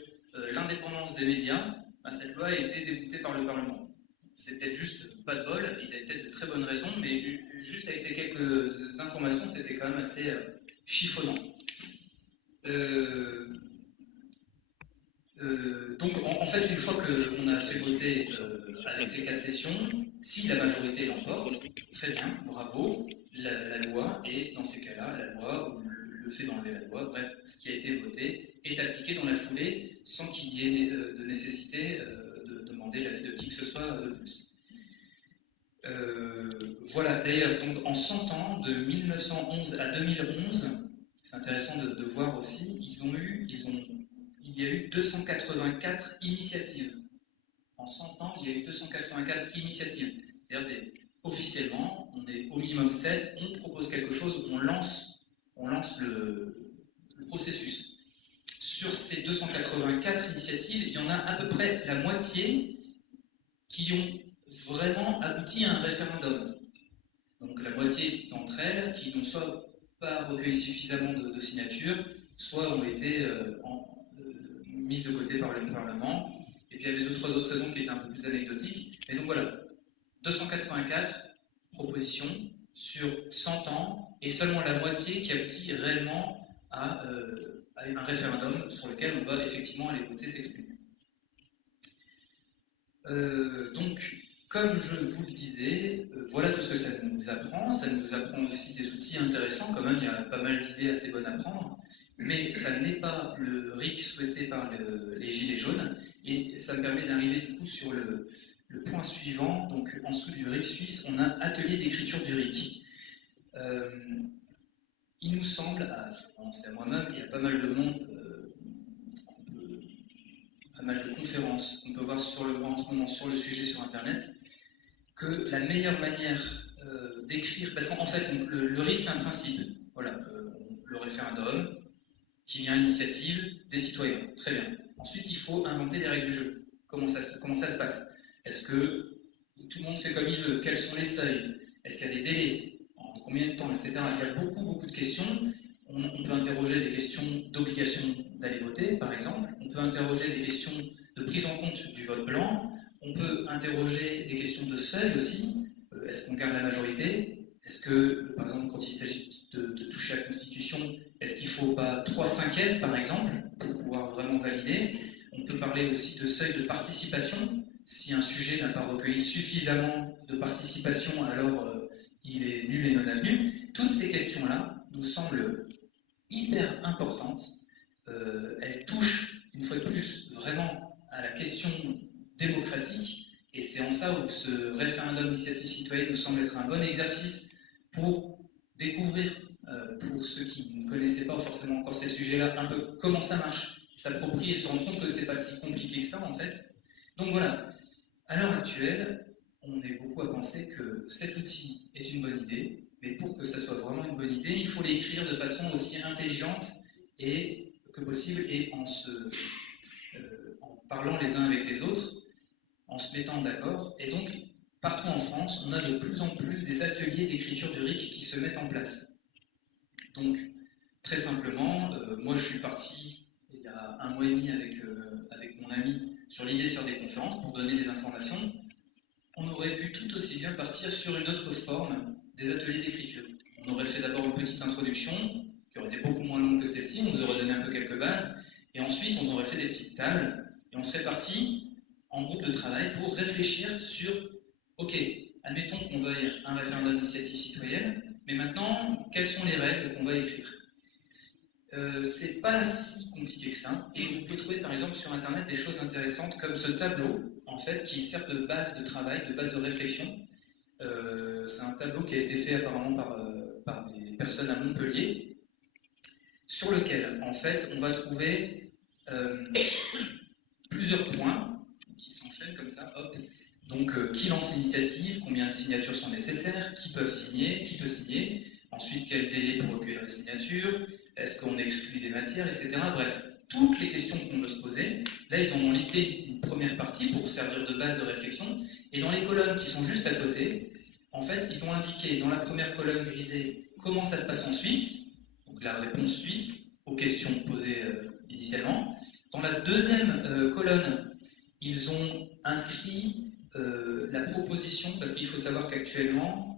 l'indépendance des médias. Ben, cette loi a été déboutée par le Parlement. C'est peut-être juste pas de bol, ils avaient peut-être de très bonnes raisons, mais juste avec ces quelques informations, c'était quand même assez chiffonnant. Donc en fait, une fois qu'on a fait voter avec ces 4 sessions, si la majorité l'emporte, très bien, bravo, la loi, et dans ces cas-là, la loi, ou le fait d'enlever la loi, bref, ce qui a été voté, est appliqué dans la foulée sans qu'il y ait de nécessité de demander l'avis de qui que ce soit de plus. Voilà, d'ailleurs, donc en 100 ans, de 1911 à 2011, c'est intéressant de voir aussi, il y a eu 284 initiatives. En 100 ans, il y a eu 284 initiatives. C'est-à-dire, officiellement, on est au minimum 7, on propose quelque chose, on lance le processus. Sur ces 284 initiatives, il y en a à peu près la moitié qui ont vraiment abouti à un référendum. Donc la moitié d'entre elles qui n'ont soit pas recueilli suffisamment de signatures, soit ont été mises de côté par le Parlement. Et puis il y avait 2-3 autres raisons qui étaient un peu plus anecdotiques. Et donc voilà, 284 propositions sur 100 ans, et seulement la moitié qui aboutit réellement à un référendum sur lequel on va effectivement aller voter, s'exprimer. Donc, comme je vous le disais, voilà tout ce que ça nous apprend. Ça nous apprend aussi des outils intéressants, quand même, il y a pas mal d'idées assez bonnes à prendre, mais ça n'est pas le RIC souhaité par les Gilets jaunes, et ça me permet d'arriver du coup sur le point suivant. Donc, en dessous du RIC suisse, on a atelier d'écriture du RIC. Il nous semble, c'est à moi-même, il y a pas mal de monde, pas mal de conférences qu'on peut voir en ce moment sur le sujet sur Internet, que la meilleure manière d'écrire, parce qu'en fait, le RIC, c'est un principe. Voilà, le référendum qui vient à l'initiative des citoyens. Très bien. Ensuite, il faut inventer les règles du jeu. Comment ça se passe? Est-ce que tout le monde fait comme il veut? Quels sont les seuils? Est-ce qu'il y a des délais? En combien de temps, etc. Il y a beaucoup de questions. On peut interroger des questions d'obligation d'aller voter, par exemple. On peut interroger des questions de prise en compte du vote blanc. On peut interroger des questions de seuil aussi. Est-ce qu'on garde la majorité? Est-ce que, par exemple, quand il s'agit de toucher la Constitution, est-ce qu'il ne faut pas 3/5 par exemple, pour pouvoir vraiment valider? On peut parler aussi de seuil de participation. Si un sujet n'a pas recueilli suffisamment de participation, alors il est nul et non avenu. Toutes ces questions-là nous semblent hyper importantes. Elles touchent, une fois de plus, vraiment à la question démocratique, et c'est en ça où ce référendum d'initiative citoyenne nous semble être un bon exercice pour découvrir, pour ceux qui ne connaissaient pas forcément encore ces sujets-là, un peu comment ça marche, s'approprier et se rendre compte que c'est pas si compliqué que ça en fait. Donc voilà, à l'heure actuelle, on est beaucoup à penser que cet outil est une bonne idée, mais pour que ça soit vraiment une bonne idée, il faut l'écrire de façon aussi intelligente et que possible, et en parlant les uns avec les autres, en se mettant d'accord. Et donc, partout en France, on a de plus en plus des ateliers d'écriture du RIC qui se mettent en place. Donc, très simplement, moi je suis parti il y a 1 mois et demi avec mon ami sur l'idée de faire des conférences pour donner des informations. on aurait pu tout aussi bien partir sur une autre forme des ateliers d'écriture. On aurait fait d'abord une petite introduction, qui aurait été beaucoup moins longue que celle-ci, on nous aurait donné un peu quelques bases, et ensuite on aurait fait des petites tables, et on serait parti en groupe de travail pour réfléchir sur, ok, admettons qu'on veuille un référendum d'initiative citoyenne, mais maintenant, quelles sont les règles qu'on va écrire? C'est pas si compliqué que ça, et vous pouvez trouver par exemple sur internet des choses intéressantes comme ce tableau, en fait, qui sert de base de travail, de base de réflexion. C'est un tableau qui a été fait apparemment par des personnes à Montpellier, sur lequel, en fait, on va trouver plusieurs points qui s'enchaînent comme ça, hop. Donc, qui lance l'initiative, combien de signatures sont nécessaires, qui peut signer, ensuite quel délai pour recueillir les signatures, est-ce qu'on exclut des matières, etc. Bref, toutes les questions qu'on veut se poser. Là, ils ont listé une première partie pour servir de base de réflexion, et dans les colonnes qui sont juste à côté, en fait, ils ont indiqué dans la première colonne grisée comment ça se passe en Suisse, donc la réponse suisse aux questions posées initialement. Dans la deuxième colonne, ils ont inscrit la proposition, parce qu'il faut savoir qu'actuellement,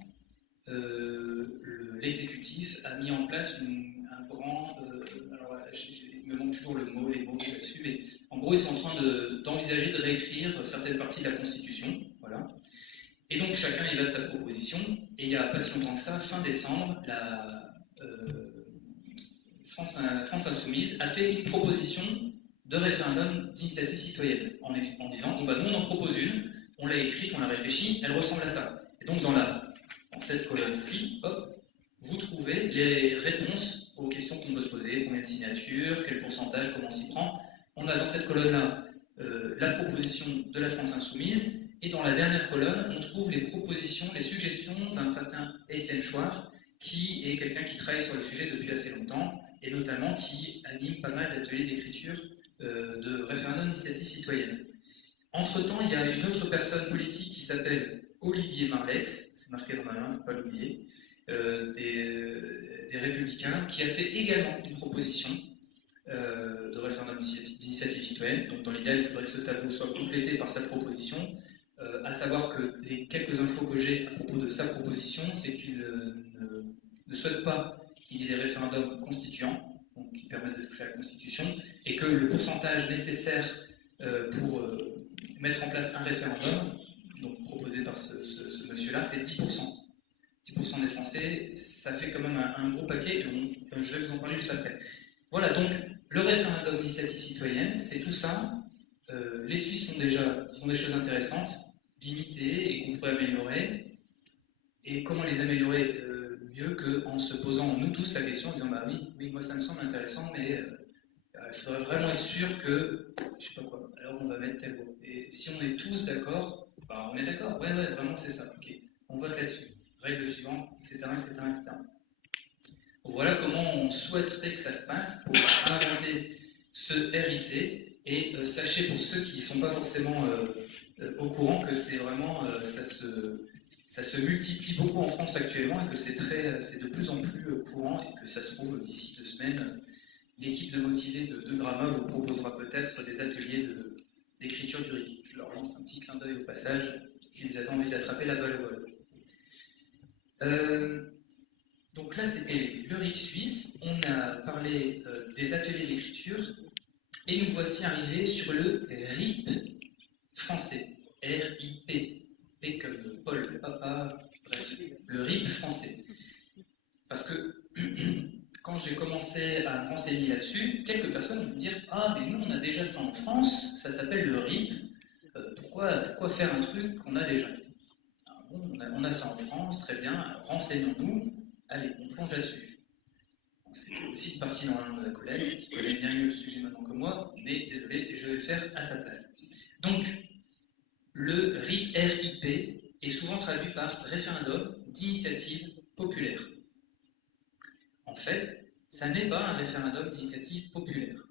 l'exécutif a mis en place un grand... alors voilà, il me manque toujours les mots là-dessus, mais en gros, ils sont en train d'envisager de réécrire certaines parties de la Constitution. Voilà. Et donc, chacun y va de sa proposition. Et il n'y a pas si longtemps que ça, fin décembre, la France Insoumise a fait une proposition de référendum d'initiative citoyenne, en disant, bon, bah, nous on en propose une, on l'a écrite, on l'a réfléchie, elle ressemble à ça. Et donc dans cette colonne-ci, hop, vous trouvez les réponses aux questions qu'on peut se poser, combien de signatures, quel pourcentage, comment on s'y prend. On a dans cette colonne-là la proposition de la France Insoumise, et dans la dernière colonne, on trouve les propositions, les suggestions d'un certain Étienne Chouard, qui est quelqu'un qui travaille sur le sujet depuis assez longtemps, et notamment qui anime pas mal d'ateliers d'écriture de référendum d'initiative citoyenne. Entre-temps, il y a une autre personne politique qui s'appelle Olivier Marleix, c'est marqué dans ma main, il ne faut pas l'oublier, des Républicains, qui a fait également une proposition de référendum d'initiative citoyenne. Donc dans l'idéal, il faudrait que ce tableau soit complété par sa proposition, à savoir que les quelques infos que j'ai à propos de sa proposition, c'est qu'il ne souhaite pas qu'il y ait des référendums constituants, donc qui permettent de toucher à la Constitution, et que le pourcentage nécessaire pour mettre en place un référendum, donc proposé par ce monsieur-là, c'est 10%. 10% des Français, ça fait quand même un gros paquet, et je vais vous en parler juste après. Voilà, donc le référendum d'initiative citoyenne, c'est tout ça. Les Suisses ils ont des choses intéressantes, limitées, et qu'on pourrait améliorer. Et comment les améliorer mieux qu'en se posant, nous tous, la question, en disant, bah oui, moi ça me semble intéressant, mais il faudrait vraiment être sûr que, je sais pas quoi, alors on va mettre tel mot. Et si on est tous d'accord, bah on est d'accord, ouais, vraiment c'est ça, ok, on vote là-dessus. Règle suivante, etc., etc., etc. Voilà comment on souhaiterait que ça se passe pour inventer ce RIC, et sachez pour ceux qui ne sont pas forcément au courant que c'est vraiment, ça se multiplie beaucoup en France actuellement, et que c'est de plus en plus courant, et que ça se trouve d'ici 2 semaines, l'équipe de motivés de Gramma vous proposera peut-être des ateliers d'écriture du RIC. Je leur lance un petit clin d'œil au passage, s'ils avaient envie d'attraper la balle au vol. Donc là, c'était le RIC suisse. On a parlé des ateliers d'écriture, et nous voici arrivés sur le RIP français. R-I-P. P comme Paul, le papa, bref, le RIP français. Parce que quand j'ai commencé à me renseigner là-dessus, quelques personnes vont me dire « Ah, mais nous, on a déjà ça en France, ça s'appelle le RIP, pourquoi faire un truc qu'on a déjà ?» Bon, on a ça en France, très bien, renseignons-nous, allez, on plonge là-dessus. C'était aussi une partie normalement de la collègue, qui connaît bien mieux le sujet maintenant que moi, mais désolé, je vais le faire à sa place. Donc, le RIP est souvent traduit par référendum d'initiative populaire. En fait, ça n'est pas un référendum d'initiative populaire.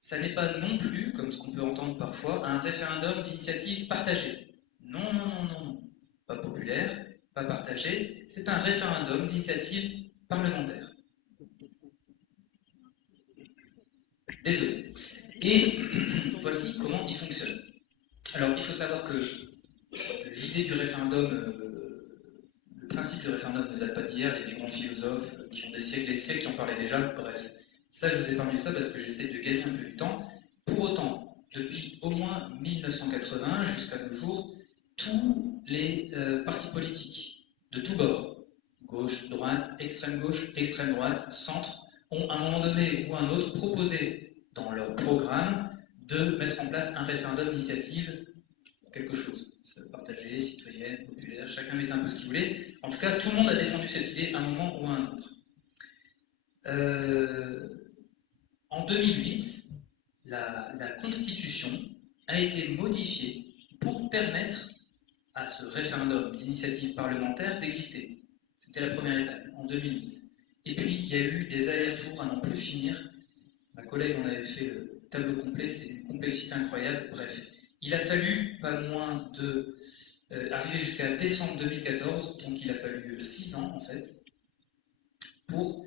Ça n'est pas non plus, comme ce qu'on peut entendre parfois, un référendum d'initiative partagée. Non. Pas populaire, pas partagé, c'est un référendum d'initiative parlementaire. Désolé. Et voici comment il fonctionne. Alors, il faut savoir que l'idée du référendum, le principe du référendum ne date pas d'hier, il y a des grands philosophes qui ont des siècles et des siècles qui en parlaient déjà, bref. Ça, je vous ai parlé de ça parce que j'essaie de gagner un peu du temps. Pour autant, depuis au moins 1980 jusqu'à nos jours, tous les partis politiques de tous bords, gauche, droite, extrême droite, centre, ont à un moment donné ou un autre proposé dans leur programme de mettre en place un référendum d'initiative, quelque chose, partagé, citoyenne, populaire, chacun mettait un peu ce qu'il voulait. En tout cas, tout le monde a défendu cette idée à un moment ou à un autre. En 2008, la Constitution a été modifiée pour permettre à ce référendum d'initiative parlementaire d'exister. C'était la première étape, en 2008. Et puis, il y a eu des allers-retours à n'en plus finir. Ma collègue en avait fait le tableau complet, c'est une complexité incroyable. Bref, il a fallu pas moins de arriver jusqu'à décembre 2014, donc il a fallu 6 ans en fait, pour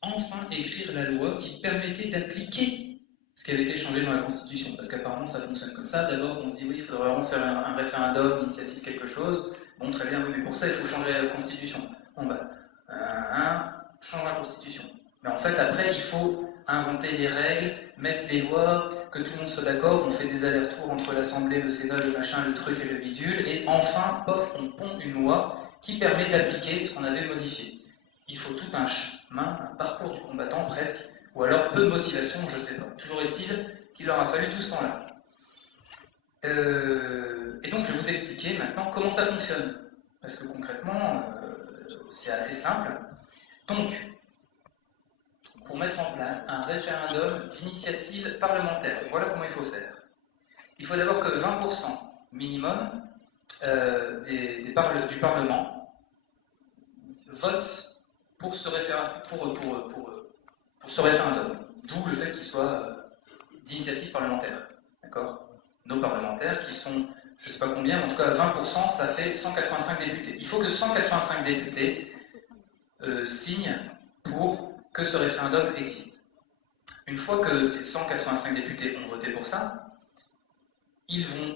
enfin écrire la loi qui permettait d'appliquer ce qui avait été changé dans la Constitution, parce qu'apparemment ça fonctionne comme ça. D'abord on se dit oui, il faudrait vraiment faire un référendum, initiative, quelque chose. Bon, très bien, oui, mais pour ça il faut changer la Constitution. Bon bah, change la Constitution. Mais en fait après il faut inventer les règles, mettre les lois, que tout le monde soit d'accord, on fait des allers-retours entre l'Assemblée, le Sénat, le machin, le truc et le bidule, et enfin, pof, on pond une loi qui permet d'appliquer ce qu'on avait modifié. Il faut tout un chemin, un parcours du combattant presque, ou alors peu de motivation, je sais pas. Toujours est-il qu'il leur a fallu tout ce temps-là. Et donc je vais vous expliquer maintenant comment ça fonctionne. Parce que concrètement, c'est assez simple. Donc, pour mettre en place un référendum d'initiative parlementaire, voilà comment il faut faire. Il faut d'abord que 20% minimum du Parlement vote pour ce référendum. D'où le fait qu'il soit d'initiative parlementaire. D'accord ? Nos parlementaires qui sont, je ne sais pas combien, mais en tout cas 20%, ça fait 185 députés. Il faut que 185 députés signent pour que ce référendum existe. Une fois que ces 185 députés ont voté pour ça, ils vont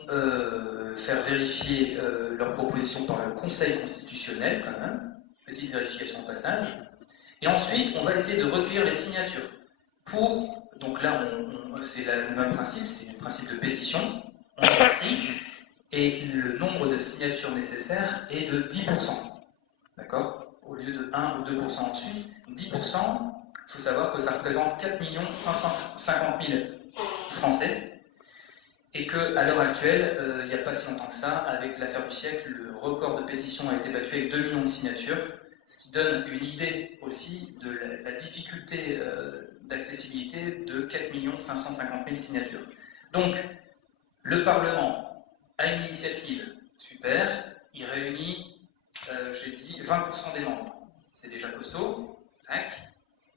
faire vérifier leur proposition par le Conseil constitutionnel, quand même, petite vérification au passage, et ensuite on va essayer de recueillir les signatures. Donc là, c'est le même principe, c'est le principe de pétition, on est parti, et le nombre de signatures nécessaires est de 10%. D'accord ? Au lieu de 1 ou 2% en Suisse, 10%, il faut savoir que ça représente 4 550 000 Français, et qu'à l'heure actuelle, il n'y a pas si longtemps que ça, avec l'affaire du siècle, le record de pétition a été battu avec 2 millions de signatures, ce qui donne une idée aussi de la difficulté d'accessibilité de 4 550 000 signatures. Donc, le Parlement a une initiative super, il réunit j'ai dit 20% des membres. C'est déjà costaud. Tac.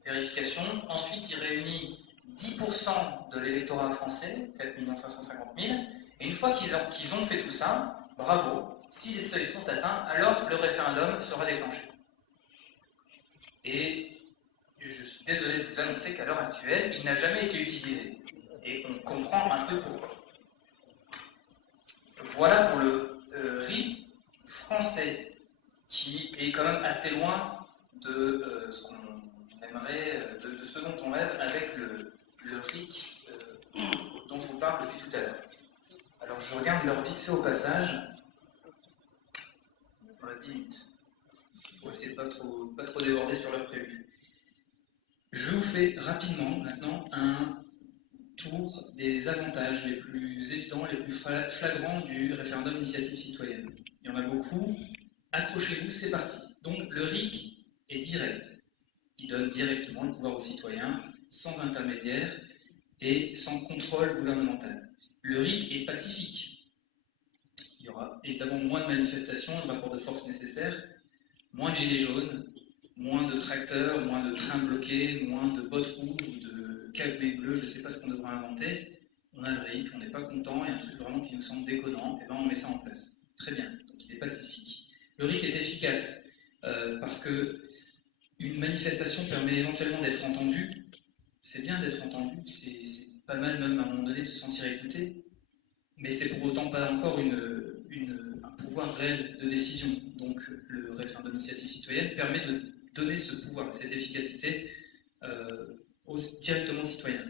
Vérification. Ensuite, il réunit 10% de l'électorat français, 4 550 000. Et une fois qu'ils ont fait tout ça, bravo. Si les seuils sont atteints, alors le référendum sera déclenché. Et je suis désolé de vous annoncer qu'à l'heure actuelle, il n'a jamais été utilisé. Et on comprend un peu pourquoi. Voilà pour le RIP français, qui est quand même assez loin de ce qu'on aimerait, de ce dont on rêve avec le RIC dont je vous parle depuis tout à l'heure. Alors je regarde l'heure vite fait au passage. Il me reste 10 minutes. On va essayer de pas trop déborder sur l'heure prévue. Je vous fais rapidement maintenant un tour des avantages les plus évidents, les plus flagrants du référendum d'initiative citoyenne. Il y en a beaucoup. Accrochez-vous, c'est parti. Donc le RIC est direct. Il donne directement le pouvoir aux citoyens, sans intermédiaire et sans contrôle gouvernemental. Le RIC est pacifique. Il y aura évidemment moins de manifestations, de rapports de force nécessaires, moins de gilets jaunes, moins de tracteurs, moins de trains bloqués, moins de bottes rouges ou de cagoulés bleus, je ne sais pas ce qu'on devrait inventer. On a le RIC, on n'est pas content, il y a un truc vraiment qui nous semble déconnant, et bien on met ça en place. Très bien, donc il est pacifique. Le RIC est efficace parce que une manifestation permet éventuellement d'être entendue. C'est bien d'être entendu, c'est pas mal même à un moment donné de se sentir écouté, mais c'est pour autant pas encore un pouvoir réel de décision. Donc le référendum d'initiative citoyenne permet de donner ce pouvoir, cette efficacité directement aux citoyens.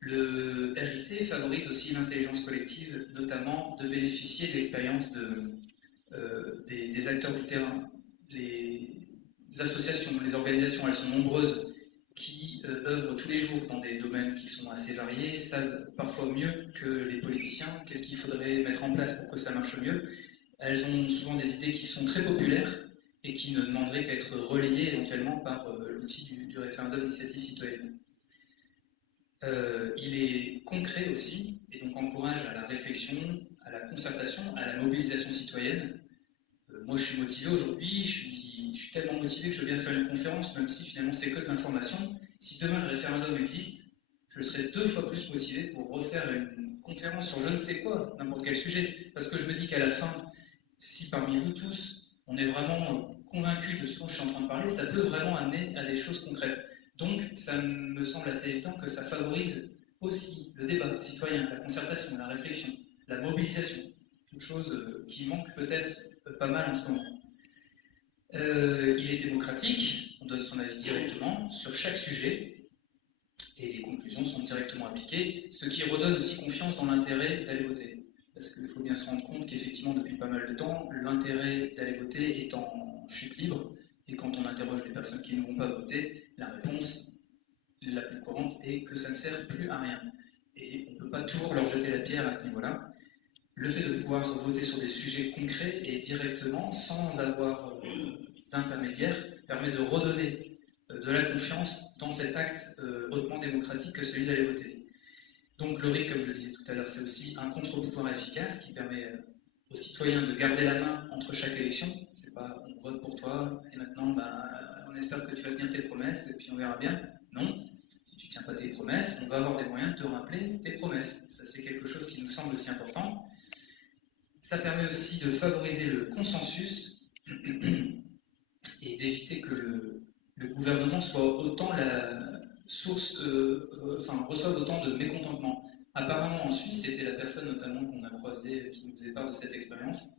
Le RIC favorise aussi l'intelligence collective, notamment de bénéficier de l'expérience des acteurs du terrain. Les associations, les organisations, elles sont nombreuses, qui œuvrent tous les jours dans des domaines qui sont assez variés, savent parfois mieux que les politiciens qu'est-ce qu'il faudrait mettre en place pour que ça marche mieux. Elles ont souvent des idées qui sont très populaires et qui ne demanderaient qu'à être relayées éventuellement par l'outil du référendum d'initiative citoyenne. Il est concret aussi, et donc encourage à la réflexion, à la concertation, à la mobilisation citoyenne. Moi je suis motivé aujourd'hui, je suis tellement motivé que je veux bien faire une conférence, même si finalement c'est que de l'information. Si demain le référendum existe, je serai 2 fois plus motivé pour refaire une conférence sur je ne sais quoi, n'importe quel sujet, parce que je me dis qu'à la fin, si parmi vous tous, on est vraiment convaincus de ce dont je suis en train de parler, ça peut vraiment amener à des choses concrètes. Donc, ça me semble assez évident que ça favorise aussi le débat citoyen, la concertation, la réflexion, la mobilisation, toutes choses qui manquent peut-être pas mal en ce moment. Il est démocratique, on donne son avis directement sur chaque sujet, et les conclusions sont directement appliquées, ce qui redonne aussi confiance dans l'intérêt d'aller voter. Parce qu'il faut bien se rendre compte qu'effectivement, depuis pas mal de temps, l'intérêt d'aller voter est en chute libre, et quand on interroge les personnes qui ne vont pas voter, la réponse la plus courante est que ça ne sert plus à rien. Et on ne peut pas toujours leur jeter la pierre à ce niveau-là. Le fait de pouvoir voter sur des sujets concrets et directement, sans avoir d'intermédiaire, permet de redonner de la confiance dans cet acte hautement démocratique que celui d'aller voter. Donc le RIC, comme je le disais tout à l'heure, c'est aussi un contre-pouvoir efficace qui permet aux citoyens de garder la main entre chaque élection. C'est pas on vote pour toi et maintenant on espère que tu vas tenir tes promesses et puis on verra bien. Non, si tu ne tiens pas tes promesses, on va avoir des moyens de te rappeler tes promesses. Ça c'est quelque chose qui nous semble aussi important. Ça permet aussi de favoriser le consensus et d'éviter que le gouvernement soit autant la source, reçoive autant de mécontentement. Apparemment en Suisse, c'était la personne notamment qu'on a croisée qui nous faisait part de cette expérience,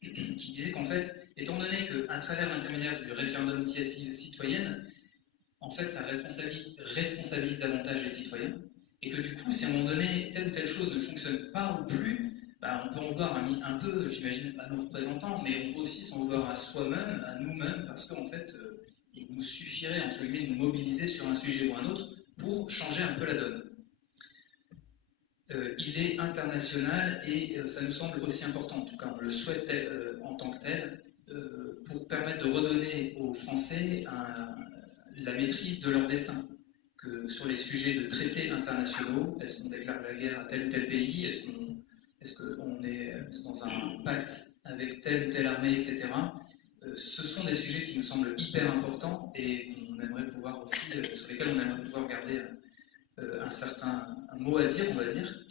qui disait qu'en fait, étant donné qu'à travers l'intermédiaire du référendum d'initiative citoyenne, en fait, ça responsabilise davantage les citoyens, et que du coup, si à un moment donné, telle ou telle chose ne fonctionne pas ou plus, on peut en vouloir un peu, j'imagine, à nos représentants, mais on peut aussi s'en vouloir à soi-même, à nous-mêmes, parce qu'en fait, il nous suffirait, entre guillemets, de nous mobiliser sur un sujet ou un autre pour changer un peu la donne. Il est international et ça nous semble aussi important, en tout cas on le souhaite en tant que tel, pour permettre de redonner aux Français la maîtrise de leur destin. Que sur les sujets de traités internationaux, est-ce qu'on déclare la guerre à tel ou tel pays, est-ce qu'on est dans un pacte avec telle ou telle armée, etc. Ce sont des sujets qui nous semblent hyper importants et qu'on aimerait pouvoir aussi, sur lesquels on aimerait pouvoir garder un mot à dire, on va dire.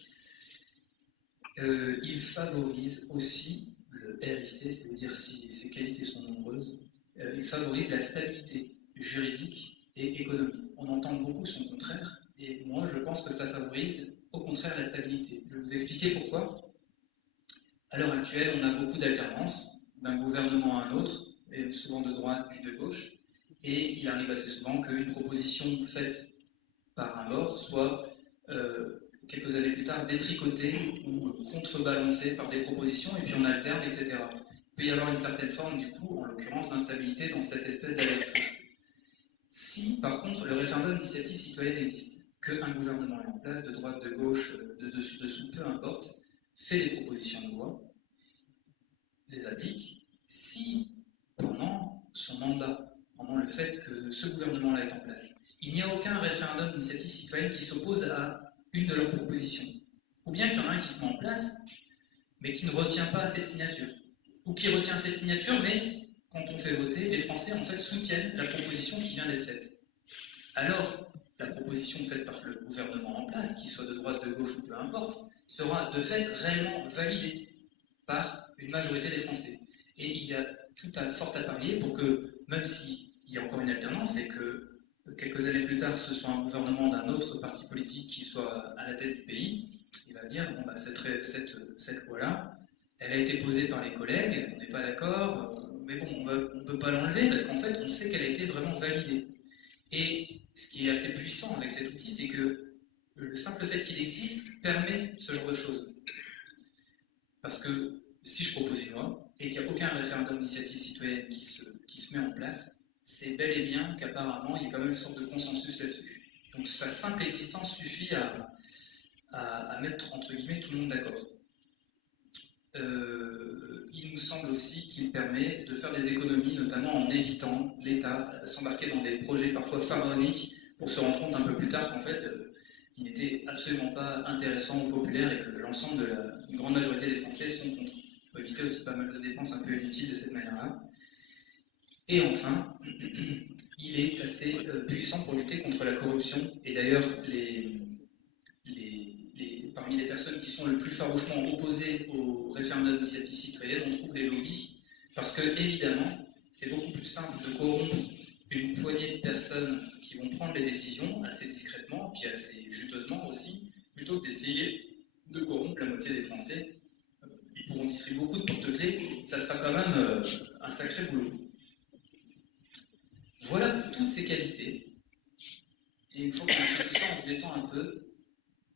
Il favorise aussi le RIC, c'est-à-dire si ses qualités sont nombreuses, il favorise la stabilité juridique et économique. On entend beaucoup son contraire, et moi je pense que ça favorise au contraire la stabilité. Je vais vous expliquer pourquoi. À l'heure actuelle, on a beaucoup d'alternance d'un gouvernement à un autre, et souvent de droite puis de gauche, et il arrive assez souvent qu'une proposition faite par un bord soit quelques années plus tard détricotée ou contrebalancée par des propositions, et puis on alterne, etc. Il peut y avoir une certaine forme, du coup, en l'occurrence, d'instabilité dans cette espèce d'aller-retour. Si, par contre, le référendum d'initiative citoyenne existe, qu'un gouvernement est en place, de droite, de gauche, de dessus, dessous, peu importe, fait des propositions de loi, les applique, si, pendant son mandat, pendant le fait que ce gouvernement-là est en place, il n'y a aucun référendum d'initiative citoyenne qui s'oppose à une de leurs propositions, ou bien qu'il y en a un qui se met en place, mais qui ne retient pas cette signature, ou qui retient cette signature, mais quand on fait voter, les Français en fait soutiennent la proposition qui vient d'être faite. Alors, la proposition faite par le gouvernement en place, qu'il soit de droite, de gauche ou peu importe, sera de fait réellement validée par une majorité des Français. Et il y a tout fort à parier pour que, même s'il y a encore une alternance et que quelques années plus tard, ce soit un gouvernement d'un autre parti politique qui soit à la tête du pays, il va dire, bon, cette loi-là, Elle a été posée par les collègues, on n'est pas d'accord, mais bon, on ne peut pas l'enlever parce qu'en fait, on sait qu'elle a été vraiment validée. Et ce qui est assez puissant avec cet outil, c'est que le simple fait qu'il existe permet ce genre de choses. Parce que si je propose une loi et qu'il n'y a aucun référendum d'initiative citoyenne qui se met en place, c'est bel et bien qu'apparemment il y a quand même une sorte de consensus là-dessus. Donc sa simple existence suffit à mettre entre guillemets tout le monde d'accord. Il nous semble aussi qu'il permet de faire des économies, notamment en évitant l'État s'embarquer dans des projets parfois pharaoniques pour se rendre compte un peu plus tard qu'en fait il n'était absolument pas intéressant ou populaire et que l'ensemble de une grande majorité des Français sont contre. On peut éviter aussi pas mal de dépenses un peu inutiles de cette manière-là. Et enfin, il est assez puissant pour lutter contre la corruption. Et d'ailleurs, parmi les personnes qui sont le plus farouchement opposées au référendum d'initiative citoyenne, on trouve les lobbies. Parce que, évidemment, c'est beaucoup plus simple de corrompre une poignée de personnes qui vont prendre les décisions assez discrètement, puis assez juteusement aussi, plutôt que d'essayer de corrompre la moitié des Français. Ils pourront distribuer beaucoup de porte-clés, ça sera quand même un sacré boulot. Voilà pour toutes ces qualités. Et une fois qu'on a fait tout ça, on se détend un peu,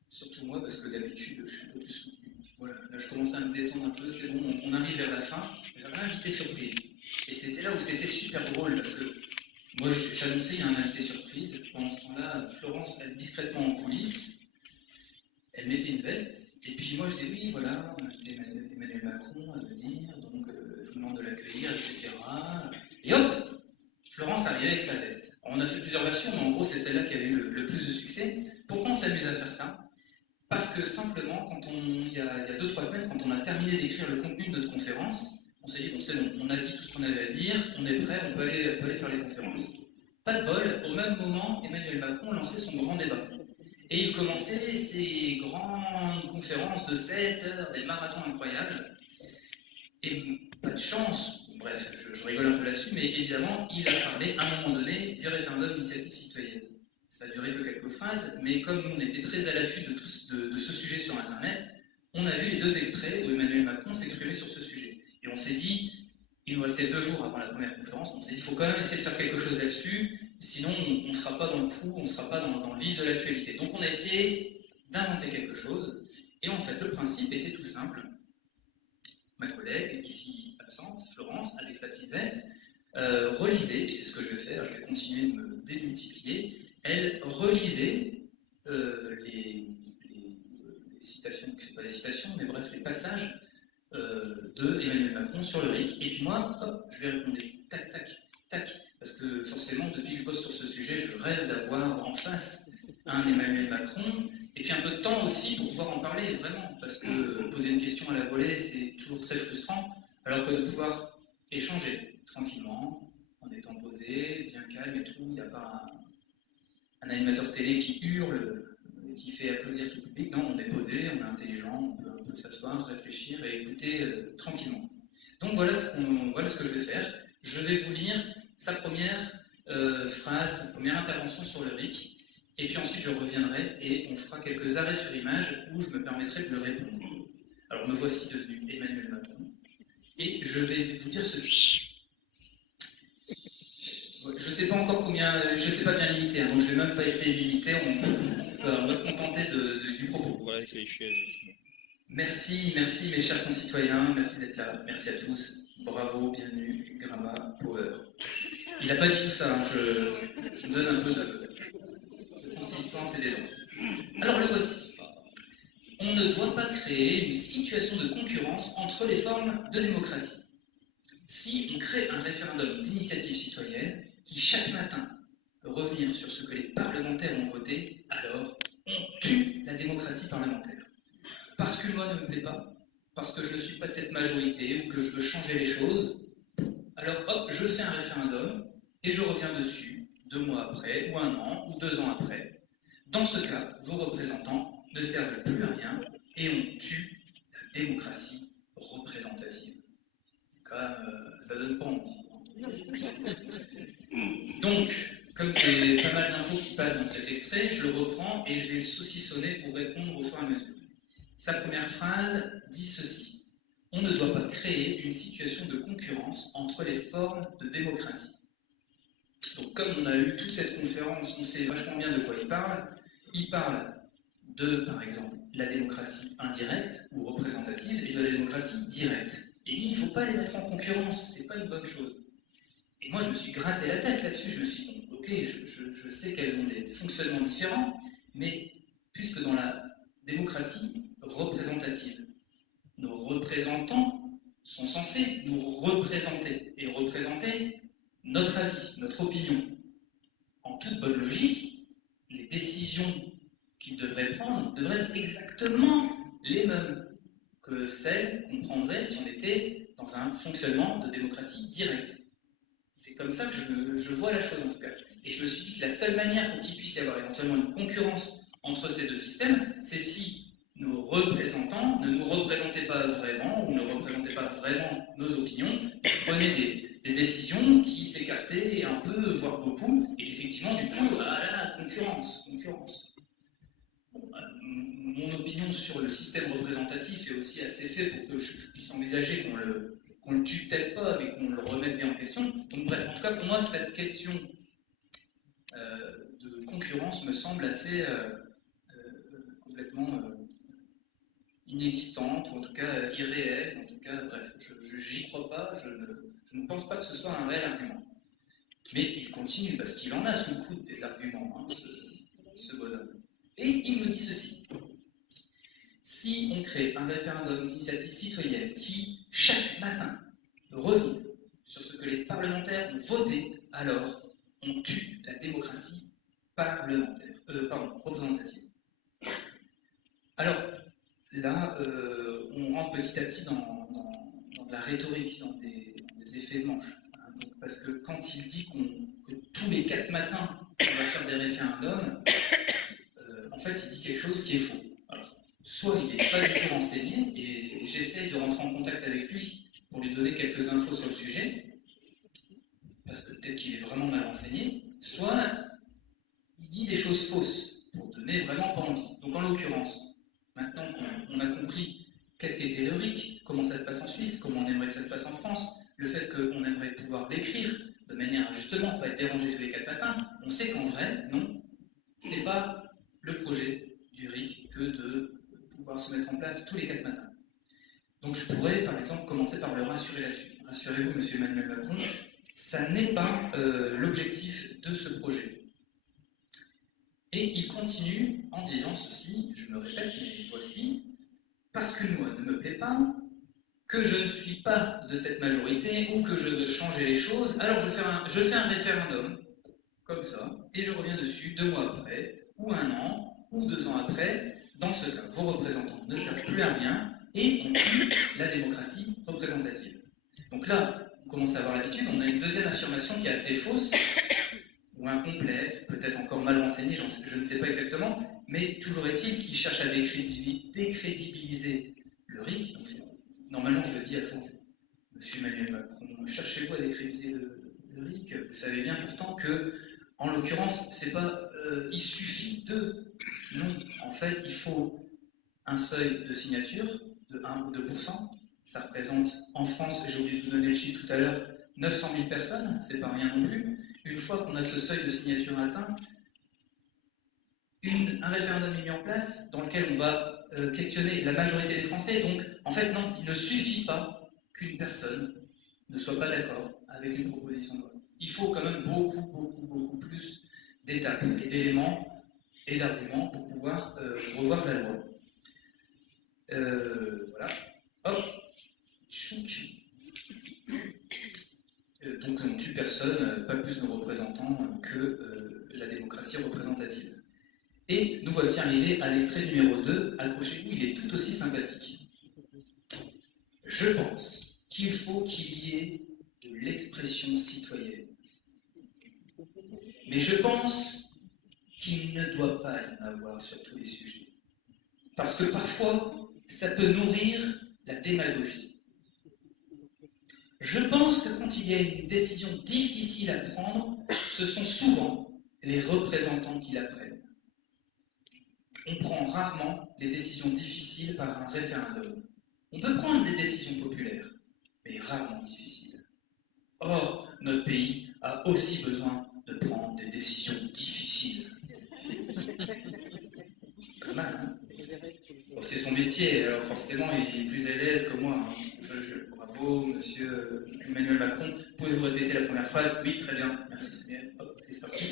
surtout moi, parce que d'habitude, je suis un peu plus soutenu. Voilà, là je commence à me détendre un peu, c'est bon, on arrive vers la fin. J'avais un invité surprise. Et c'était là où c'était super drôle, parce que moi j'annonçais il y a un invité surprise. Pendant ce temps-là, Florence, elle discrètement en coulisses, elle mettait une veste. Et puis moi je dis oui, voilà, on a invité Emmanuel Macron à venir, donc je vous demande de l'accueillir, etc. Et hop, Florence arrivait avec sa veste. Alors, on a fait plusieurs versions, mais en gros c'est celle-là qui avait eu le plus de succès. Pourquoi on s'amuse à faire ça? Parce que simplement, il y a 2-3 semaines, quand on a terminé d'écrire le contenu de notre conférence, on s'est dit, bon c'est bon, on a dit tout ce qu'on avait à dire, on est prêt, on peut aller faire les conférences. Pas de bol, au même moment, Emmanuel Macron lançait son grand débat. Et il commençait ses grandes conférences de 7 heures, des marathons incroyables. Et pas de chance, bref, je rigole un peu là-dessus, mais évidemment, il a parlé à un moment donné du référendum d'initiative citoyenne. Ça a duré que quelques phrases, mais comme nous on était très à l'affût de ce sujet sur Internet, on a vu les 2 extraits où Emmanuel Macron s'exprimait sur ce sujet. Et on s'est dit, il nous restait 2 jours avant la première conférence, on s'est dit, il faut quand même essayer de faire quelque chose là-dessus, sinon on ne sera pas dans le coup, on ne sera pas dans le vif de l'actualité. Donc on a essayé d'inventer quelque chose, et en fait le principe était tout simple. Ma collègue, ici absente, Florence, avec sa petite veste, relisait, et c'est ce que je vais faire, je vais continuer de me démultiplier, elle relisait les citations, ce ne sont pas des citations, mais bref, les passages de Emmanuel Macron sur le RIC. Et puis moi, hop, je lui répondais, tac, tac, tac, parce que forcément, depuis que je bosse sur ce sujet, je rêve d'avoir en face un Emmanuel Macron, et puis un peu de temps aussi pour pouvoir en parler, vraiment, parce que poser une question à la volée, c'est toujours très frustrant, alors que de pouvoir échanger tranquillement, en étant posé, bien calme et tout, il n'y a pas un animateur télé qui hurle, qui fait applaudir tout le public. Non, on est posé, on est intelligent, on peut s'asseoir, réfléchir et écouter tranquillement. Donc voilà ce que je vais faire. Je vais vous lire sa première phrase, sa première intervention sur le RIC, et puis ensuite je reviendrai et on fera quelques arrêts sur image où je me permettrai de le répondre. Alors me voici devenu Emmanuel Macron, et je vais vous dire ceci. Je ne sais pas encore combien, je ne sais pas bien limiter, hein, donc je ne vais même pas essayer de limiter, on va se contenter du propos. Voilà, Merci mes chers concitoyens, merci d'être là, merci à tous, bravo, bienvenue, Grama, Power. Il n'a pas dit tout ça, hein, je donne un peu de consistance et d'aisance. Alors le voici. On ne doit pas créer une situation de concurrence entre les formes de démocratie. Si on crée un référendum d'initiative citoyenne qui chaque matin peut revenir sur ce que les parlementaires ont voté, alors on tue la démocratie parlementaire. Parce qu'une loi ne me plaît pas, parce que je ne suis pas de cette majorité ou que je veux changer les choses, alors hop, je fais un référendum et je reviens dessus 2 mois après, ou 1 an, ou 2 ans après. Dans ce cas, vos représentants ne servent plus à rien et on tue la démocratie représentative. Quand même, ça donne pas envie. Donc, comme c'est pas mal d'infos qui passent dans cet extrait, je le reprends et je vais le saucissonner pour répondre au fur et à mesure. Sa première phrase dit ceci. on ne doit pas créer une situation de concurrence entre les formes de démocratie. Donc comme on a eu toute cette conférence, on sait vachement bien de quoi il parle. Il parle de, par exemple, la démocratie indirecte ou représentative et de la démocratie directe. Et il dit qu'il ne faut pas les mettre en concurrence, c'est pas une bonne chose. Et moi je me suis gratté la tête là-dessus, je me suis dit, bon, ok, je sais qu'elles ont des fonctionnements différents, mais puisque dans la démocratie représentative, nos représentants sont censés nous représenter, et représenter notre avis, notre opinion. En toute bonne logique, les décisions qu'ils devraient prendre devraient être exactement les mêmes que celles qu'on prendrait si on était dans un fonctionnement de démocratie directe. C'est comme ça que je vois la chose en tout cas. Et je me suis dit que la seule manière pour qu'il puisse y avoir éventuellement une concurrence entre ces deux systèmes, c'est si nos représentants ne nous représentaient pas vraiment, ou ne représentaient pas vraiment nos opinions, et prenaient des décisions qui s'écartaient un peu, voire beaucoup, et qu'effectivement, du coup, voilà, concurrence. Bon, mon opinion sur le système représentatif est aussi assez fait pour que je puisse envisager qu'on le tue peut-être pas, mais qu'on le remette bien en question. Donc bref, en tout cas, pour moi, cette question de concurrence me semble assez complètement inexistante, ou en tout cas irréelle, en tout cas, bref, j'y crois pas, je ne pense pas que ce soit un réel argument. Mais il continue, parce qu'il en a sous le coude des arguments, hein, ce bonhomme. Et il nous dit ceci. Si on crée un référendum d'initiative citoyenne qui, chaque matin, peut revenir sur ce que les parlementaires ont voté, alors on tue la démocratie représentative. Alors, là, on rentre petit à petit dans de la rhétorique, dans des effets de manche. Hein, donc, parce que quand il dit que tous les 4 matins, on va faire des référendums, en fait, il dit quelque chose qui est faux. Alors, soit il n'est pas du tout renseigné, et j'essaie de rentrer en contact avec lui pour lui donner quelques infos sur le sujet, parce que peut-être qu'il est vraiment mal renseigné, soit il dit des choses fausses, pour donner vraiment pas envie. Donc en l'occurrence, maintenant qu'on a compris qu'est-ce qu'était le RIC, comment ça se passe en Suisse, comment on aimerait que ça se passe en France, le fait qu'on aimerait pouvoir l'écrire de manière à justement pas être dérangé tous les 4 matins, on sait qu'en vrai, non, c'est pas le projet du RIC que de pouvoir se mettre en place tous les 4 matins. Donc je pourrais par exemple commencer par le rassurer là-dessus. Rassurez-vous, monsieur Emmanuel Macron, ça n'est pas l'objectif de ce projet. Et il continue en disant ceci, je me répète, mais voici, parce qu'une loi ne me plaît pas, que je ne suis pas de cette majorité ou que je veux changer les choses, alors je fais un référendum, comme ça, et je reviens dessus 2 mois après, ou 1 an, ou 2 ans après. Dans ce cas, vos représentants ne servent plus à rien et on tue la démocratie représentative. Donc là, on commence à avoir l'habitude, on a une deuxième affirmation qui est assez fausse, ou incomplète, peut-être encore mal renseignée, je ne sais pas exactement, mais toujours est-il qu'il cherche à décrédibiliser le RIC. Donc normalement, je le dis à fond, monsieur Emmanuel Macron, cherchez-vous à décrédibiliser le RIC? Vous savez bien pourtant que, en l'occurrence, c'est pas il suffit de. Non, en fait, il faut un seuil de signature de 1 ou 2%. Ça représente, en France, j'ai oublié de vous donner le chiffre tout à l'heure, 900 000 personnes, c'est pas rien non plus. Une fois qu'on a ce seuil de signature atteint, un référendum est mis en place dans lequel on va questionner la majorité des Français. Donc, en fait, non, il ne suffit pas qu'une personne ne soit pas d'accord avec une proposition de loi. Il faut quand même beaucoup plus d'étapes et d'éléments et d'arguments pour pouvoir revoir la loi. Voilà. Hop. Chouk. Donc on ne tue personne, pas plus nos représentants que la démocratie représentative. Et nous voici arrivés à l'extrait numéro 2. Accrochez-vous, il est tout aussi sympathique. Je pense qu'il faut qu'il y ait de l'expression citoyenne. Mais je pense qu'il ne doit pas y en avoir sur tous les sujets. Parce que parfois, ça peut nourrir la démagogie. Je pense que quand il y a une décision difficile à prendre, ce sont souvent les représentants qui la prennent. On prend rarement les décisions difficiles par un référendum. On peut prendre des décisions populaires, mais rarement difficiles. Or, notre pays a aussi besoin de prendre des décisions difficiles. Pas mal, hein? Bon, c'est son métier, alors forcément il est plus à l'aise que moi. Hein. Bravo, monsieur Emmanuel Macron. Pouvez-vous répéter la première phrase? Oui, très bien, merci Samuel. Hop, et c'est parti.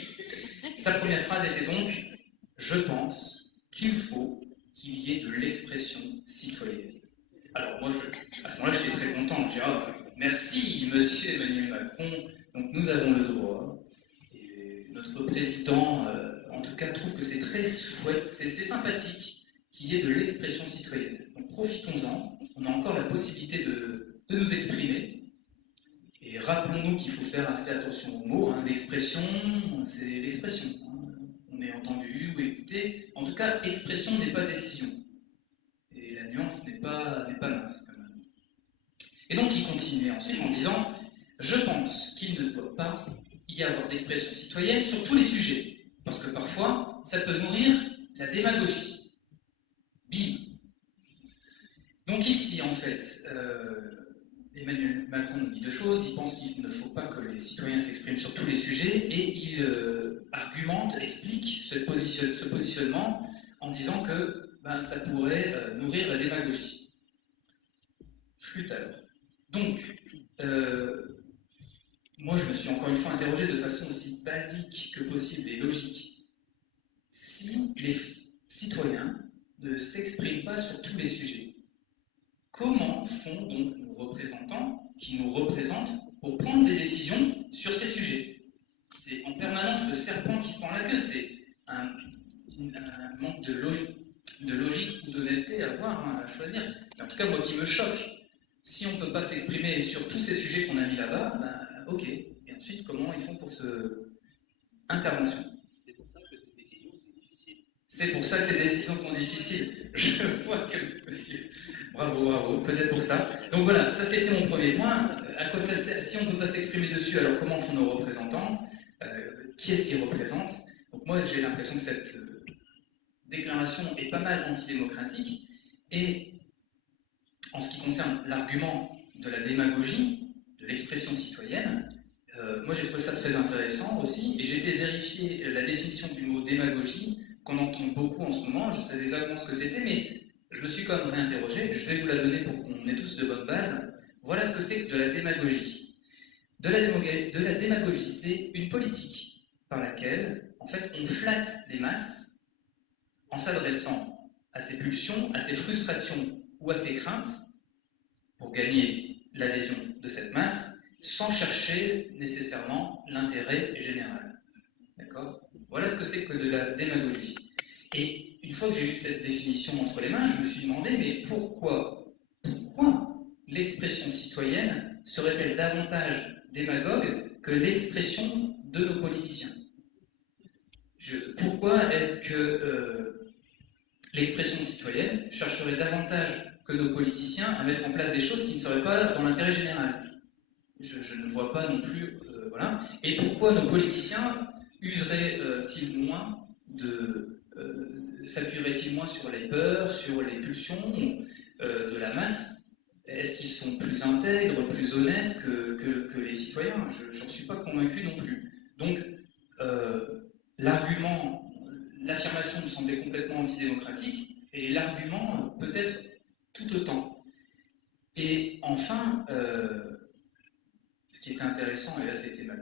Sa première phrase était donc « Je pense qu'il faut qu'il y ait de l'expression citoyenne ». Alors moi, à ce moment-là, j'étais très content. J'ai dit « Merci, monsieur Emmanuel Macron, donc nous avons le droit ». Et notre président, en tout cas, trouve que c'est très chouette, c'est sympathique qu'il y ait de l'expression citoyenne. Donc profitons-en, on a encore la possibilité de nous exprimer. Et rappelons-nous qu'il faut faire assez attention aux mots. Hein. L'expression, c'est l'expression. Hein. On est entendu ou écouté. En tout cas, expression n'est pas décision. Et la nuance n'est pas mince quand même. Et donc il continue ensuite en disant « Je pense qu'il ne doit pas y avoir d'expression citoyenne sur tous les sujets. Parce que parfois, ça peut nourrir la démagogie. » Bim. Donc ici, en fait, Emmanuel Macron nous dit deux choses. Il pense qu'il ne faut pas que les citoyens s'expriment sur tous les sujets et il argumente, explique ce positionnement en disant que ça pourrait nourrir la démagogie. Flûte alors. Donc, moi je me suis encore une fois interrogé de façon aussi basique que possible et logique. Si les citoyens ne s'expriment pas sur tous les sujets, comment font donc nos représentants qui nous représentent pour prendre des décisions sur ces sujets? C'est en permanence le serpent qui se prend la queue, c'est un manque de logique ou d'honnêteté à avoir, hein, à choisir. Mais en tout cas, moi qui me choque, si on ne peut pas s'exprimer sur tous ces sujets qu'on a mis là-bas, ok. Et ensuite, comment ils font pour ce intervention? C'est pour ça que ces décisions sont difficiles. Je vois que monsieur. Bravo, peut-être pour ça. Donc voilà, ça c'était mon premier point. À quoi ça sert? Si on ne peut pas s'exprimer dessus, alors comment font nos représentants? Qui est-ce qu'ils représentent? Donc moi j'ai l'impression que cette déclaration est pas mal antidémocratique. Et en ce qui concerne l'argument de la démagogie, de l'expression citoyenne, moi j'ai trouvé ça très intéressant aussi. Et j'ai été vérifier la définition du mot démagogie qu'on entend beaucoup en ce moment. Je savais vaguement ce que c'était, mais je me suis quand même réinterrogé. Je vais vous la donner pour qu'on ait tous de bonnes bases. Voilà ce que c'est que de la démagogie. De la démagogie, c'est une politique par laquelle, en fait, on flatte les masses en s'adressant à ses pulsions, à ses frustrations ou à ses craintes pour gagner l'adhésion de cette masse sans chercher nécessairement l'intérêt général. D'accord? Voilà ce que c'est que de la démagogie. Et une fois que j'ai eu cette définition entre les mains, je me suis demandé, mais pourquoi l'expression citoyenne serait-elle davantage démagogue que l'expression de nos politiciens? Pourquoi est-ce que l'expression citoyenne chercherait davantage que nos politiciens à mettre en place des choses qui ne seraient pas dans l'intérêt général? Je ne vois pas non plus... voilà. Et pourquoi nos politiciens useraient-ils moins s'appuieraient-ils moins sur les peurs, sur les pulsions de la masse? Est-ce qu'ils sont plus intègres, plus honnêtes que les citoyens? Je n'en suis pas convaincu non plus. Donc, l'affirmation me semblait complètement antidémocratique, et l'argument peut-être tout autant. Et enfin, ce qui était intéressant, et là c'était ma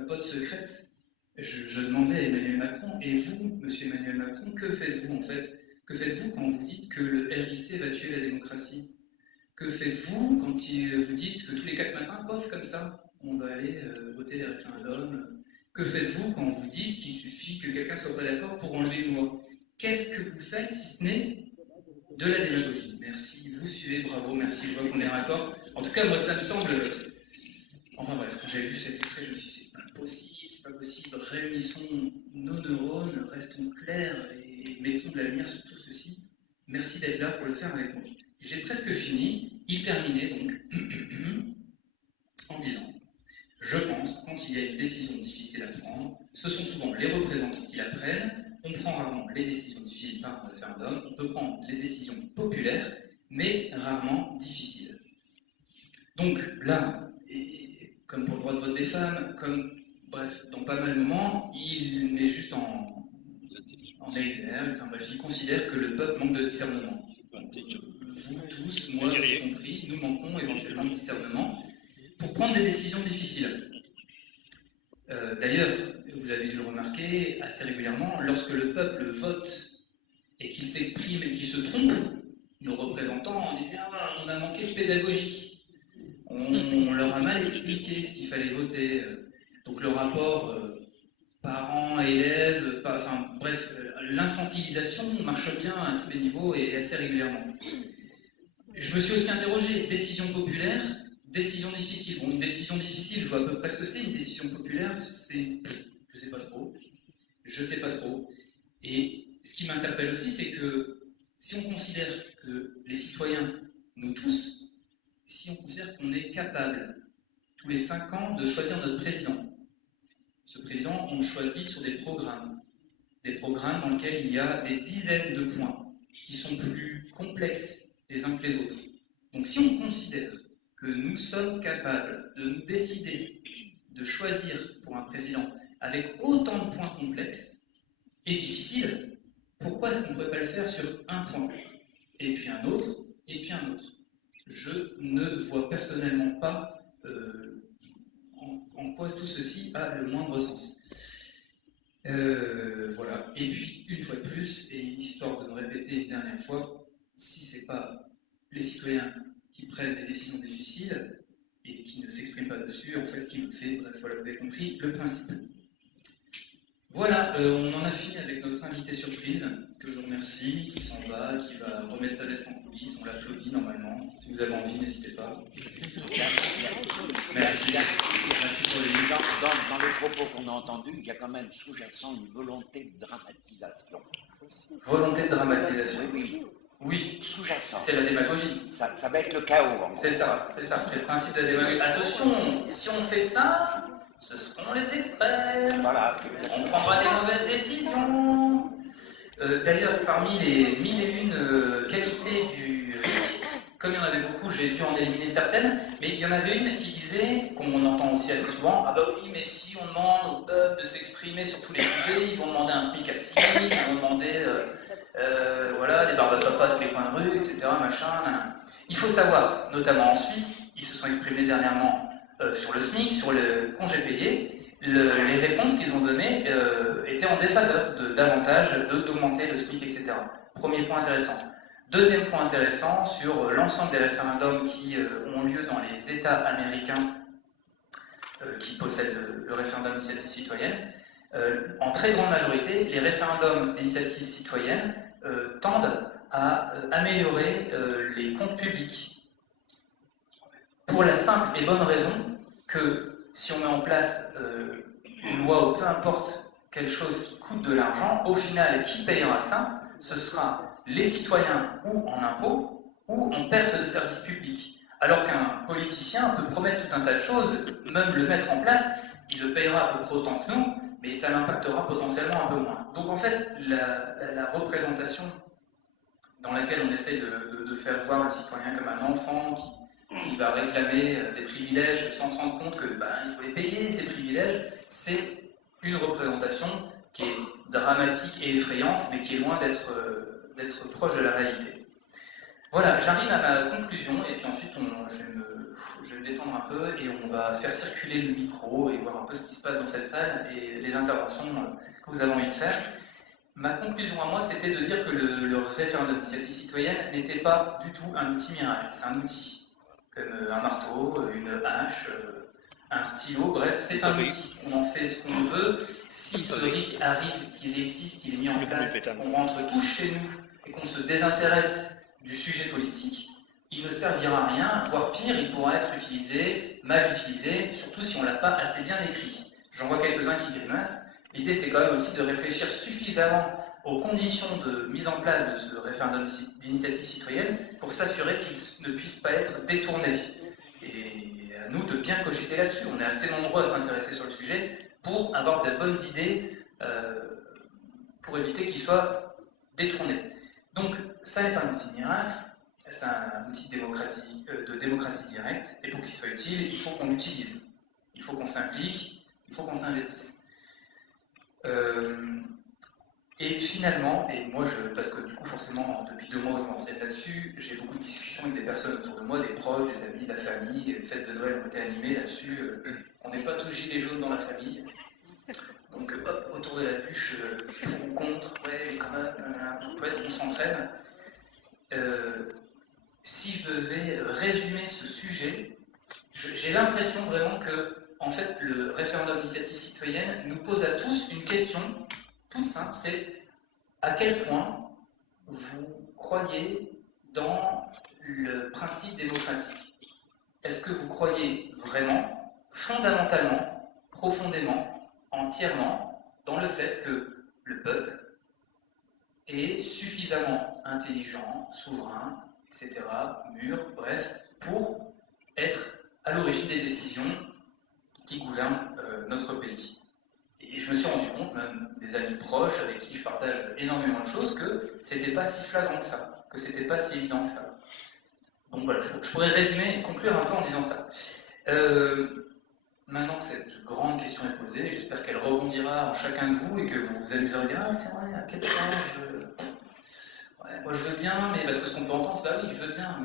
pote secrète, je demandais à Emmanuel Macron, et vous, monsieur Emmanuel Macron, que faites-vous en fait? Que faites-vous quand vous dites que le RIC va tuer la démocratie? Que faites-vous quand vous dites que tous les 4 matins, pof, comme ça, on va aller voter les référendums? Que faites-vous quand vous dites qu'il suffit que quelqu'un soit pas d'accord pour enlever une loi? Qu'est-ce que vous faites si ce n'est de la démagogie? Merci, vous suivez, bravo, merci, je vois qu'on est raccord. En tout cas, moi, ça me semble... Enfin bref, quand j'ai vu cet extrait, je me suis dit, c'est pas possible, réunissons nos neurones, restons clairs et mettons de la lumière sur tout ceci. Merci d'être là pour le faire avec moi. J'ai presque fini. Il terminait donc en disant « Je pense que quand il y a une décision difficile à prendre, ce sont souvent les représentants qui la prennent, on prend rarement les décisions difficiles par un référendum, on peut prendre les décisions populaires, mais rarement difficiles. Donc là, comme pour le droit de vote des femmes, comme, bref, dans pas mal de moments, il met juste en exergue, enfin bref, il considère que le peuple manque de discernement. Vous tous, moi compris, nous manquons éventuellement de discernement pour prendre des décisions difficiles. D'ailleurs, vous avez dû le remarquer assez régulièrement, lorsque le peuple vote et qu'il s'exprime et qu'il se trompe, nos représentants disent ah, on a manqué de pédagogie, on leur a mal expliqué ce qu'il fallait voter. Donc le rapport parents-élèves, enfin bref, l'infantilisation marche bien à tous les niveaux et assez régulièrement. Je me suis aussi interrogé, décision populaire, décision difficile. Bon, une décision difficile, je vois à peu près ce que c'est. Une décision populaire, c'est... je sais pas trop. Je sais pas trop. Et ce qui m'interpelle aussi, c'est que si on considère que les citoyens, nous tous, si on considère qu'on est capable, tous les 5 ans, de choisir notre président, ce président, on le choisit sur des programmes dans lesquels il y a des dizaines de points qui sont plus complexes les uns que les autres. Donc si on considère que nous sommes capables de nous décider de choisir pour un président avec autant de points complexes et difficiles, pourquoi est-ce qu'on ne pourrait pas le faire sur un point, et puis un autre, et puis un autre? Je ne vois personnellement pas en quoi tout ceci a le moindre sens. Voilà. Et puis, une fois de plus, et histoire de me répéter une dernière fois, si ce n'est pas les citoyens qui prennent des décisions difficiles et qui ne s'expriment pas dessus, en fait, qui le fait, bref, voilà, vous avez compris le principe. Voilà, on en a fini avec notre invité surprise, que je remercie, qui s'en va, qui va remettre sa veste en coulisses, on l'applaudit normalement. Si vous avez envie, n'hésitez pas. Merci. Merci pour les livres. Dans les propos qu'on a entendus, il y a quand même sous-jacent une volonté de dramatisation. Volonté de dramatisation. Oui. Oui, Sous-jacent. c'est la démagogie. Ça va être le chaos. C'est ça, c'est le principe de la démagogie. Attention, si on fait ça, ce seront les extrêmes. Voilà. On prendra des mauvaises décisions. D'ailleurs, parmi les 1001 qualités du RIC, comme il y en avait beaucoup, j'ai dû en éliminer certaines, mais il y en avait une qui disait, comme on entend aussi assez souvent, ah bah oui, mais si on demande au peuple de s'exprimer sur tous les sujets, ils vont demander un SMIC à 6 000, ils vont demander voilà, des barbes à papa à tous les coins de rue, etc. Machin. Il faut savoir, notamment en Suisse, ils se sont exprimés dernièrement sur le SMIC, sur le congé payé. Les réponses qu'ils ont données étaient en défaveur davantage d'augmenter le SMIC, etc. Premier point intéressant. Deuxième point intéressant, sur l'ensemble des référendums qui ont lieu dans les États américains qui possèdent le référendum d'initiative citoyenne, en très grande majorité, les référendums d'initiative citoyenne tendent à améliorer les comptes publics. Pour la simple et bonne raison que si on met en place une loi ou peu importe quelque chose qui coûte de l'argent, au final, qui payera ça? Ce sera les citoyens ou en impôts ou en perte de services publics. Alors qu'un politicien peut promettre tout un tas de choses, même le mettre en place, il le payera à peu près autant que nous, mais ça l'impactera potentiellement un peu moins. Donc en fait, la représentation dans laquelle on essaie de faire voir le citoyen comme un enfant qui va réclamer des privilèges sans se rendre compte qu'il faut les payer, ces privilèges, c'est une représentation qui est dramatique et effrayante, mais qui est loin d'être proche de la réalité. Voilà, j'arrive à ma conclusion, et puis ensuite je vais me détendre un peu, et on va faire circuler le micro, et voir un peu ce qui se passe dans cette salle, et les interventions que vous avez envie de faire. Ma conclusion à moi, c'était de dire que le référendum d'initiative citoyenne n'était pas du tout un outil miracle, c'est un outil. Comme un marteau, une hache, un stylo, bref, c'est un outil. On en fait ce qu'on veut. Si ce RIC arrive, qu'il existe, qu'il est mis en place, qu'on rentre tous chez nous et qu'on se désintéresse du sujet politique, il ne servira à rien, voire pire, il pourra être utilisé, mal utilisé, surtout si on ne l'a pas assez bien écrit. J'en vois quelques-uns qui grimacent. L'idée, c'est quand même aussi de réfléchir suffisamment aux conditions de mise en place de ce référendum d'initiative citoyenne pour s'assurer qu'il ne puisse pas être détourné. Et à nous de bien cogiter là-dessus. On est assez nombreux à s'intéresser sur le sujet pour avoir de bonnes idées pour éviter qu'il soit détourné. Donc, ça n'est pas un outil miracle, c'est un outil de démocratie directe, et pour qu'il soit utile, il faut qu'on l'utilise. Il faut qu'on s'implique, il faut qu'on s'investisse. Et finalement, et moi, parce que du coup, forcément, depuis 2 mois, je me renseigne là-dessus, j'ai beaucoup de discussions avec des personnes autour de moi, des proches, des amis, de la famille, les fêtes de Noël ont été animées là-dessus. On n'est pas tous gilets jaunes dans la famille. Donc, hop, autour de la bûche, pour ou contre, ouais, mais quand même, on s'entraîne. Si je devais résumer ce sujet, j'ai l'impression vraiment que, en fait, le référendum d'initiative citoyenne nous pose à tous une question toute simple, c'est à quel point vous croyez dans le principe démocratique. Est-ce que vous croyez vraiment, fondamentalement, profondément, entièrement, dans le fait que le peuple est suffisamment intelligent, souverain, etc., mûr, bref, pour être à l'origine des décisions qui gouvernent notre pays. Et je me suis rendu compte, même des amis proches avec qui je partage énormément de choses, que c'était pas si flagrant que ça, que c'était pas si évident que ça. Donc voilà, je pourrais résumer et conclure un peu en disant ça. Maintenant que cette grande question est posée, j'espère qu'elle rebondira en chacun de vous et que vous vous amuserez à dire « Ah, c'est vrai, à quel point ouais, moi je veux bien, mais parce que ce qu'on peut entendre, c'est bah oui, je veux bien,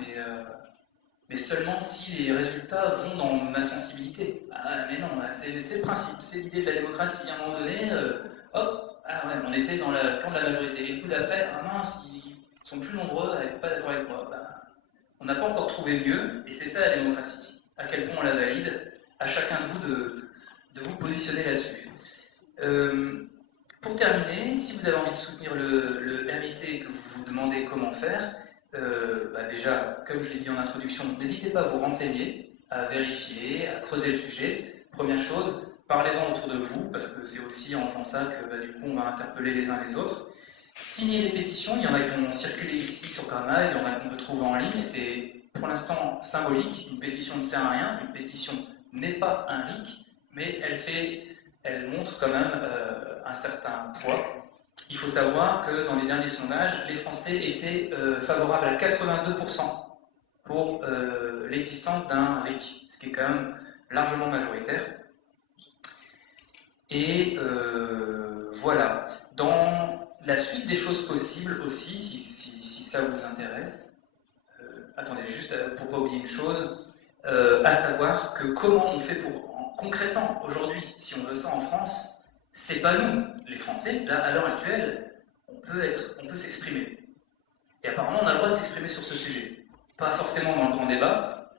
mais seulement si les résultats vont dans ma sensibilité. Ah, mais non, c'est le principe, c'est l'idée de la démocratie. À un moment donné, hop, ah ouais, on était dans le camp de la majorité. Et le coup d'après, ah mince, ils sont plus nombreux à être pas d'accord avec moi. Bah, on n'a pas encore trouvé mieux, et c'est ça la démocratie. À quel point on la valide, à chacun de vous de vous positionner là-dessus. Pour terminer, si vous avez envie de soutenir le RIC et que vous vous demandez comment faire, déjà, comme je l'ai dit en introduction, n'hésitez pas à vous renseigner, à vérifier, à creuser le sujet. Première chose, parlez-en autour de vous, parce que c'est aussi en faisant ça que du coup on va interpeller les uns les autres. Signez les pétitions, il y en a qui ont circulé ici sur Karma, il y en a qu'on peut trouver en ligne, c'est pour l'instant symbolique, une pétition ne sert à rien, une pétition n'est pas un RIC, mais elle montre quand même un certain poids. Il faut savoir que dans les derniers sondages, les Français étaient favorables à 82% pour l'existence d'un RIC, ce qui est quand même largement majoritaire. Et voilà. Dans la suite des choses possibles aussi, si ça vous intéresse, attendez, juste pour ne pas oublier une chose, à savoir que comment on fait concrètement, aujourd'hui, si on veut ça en France, c'est pas nous, les Français, là, à l'heure actuelle, on peut s'exprimer. Et apparemment, on a le droit de s'exprimer sur ce sujet. Pas forcément dans le grand débat.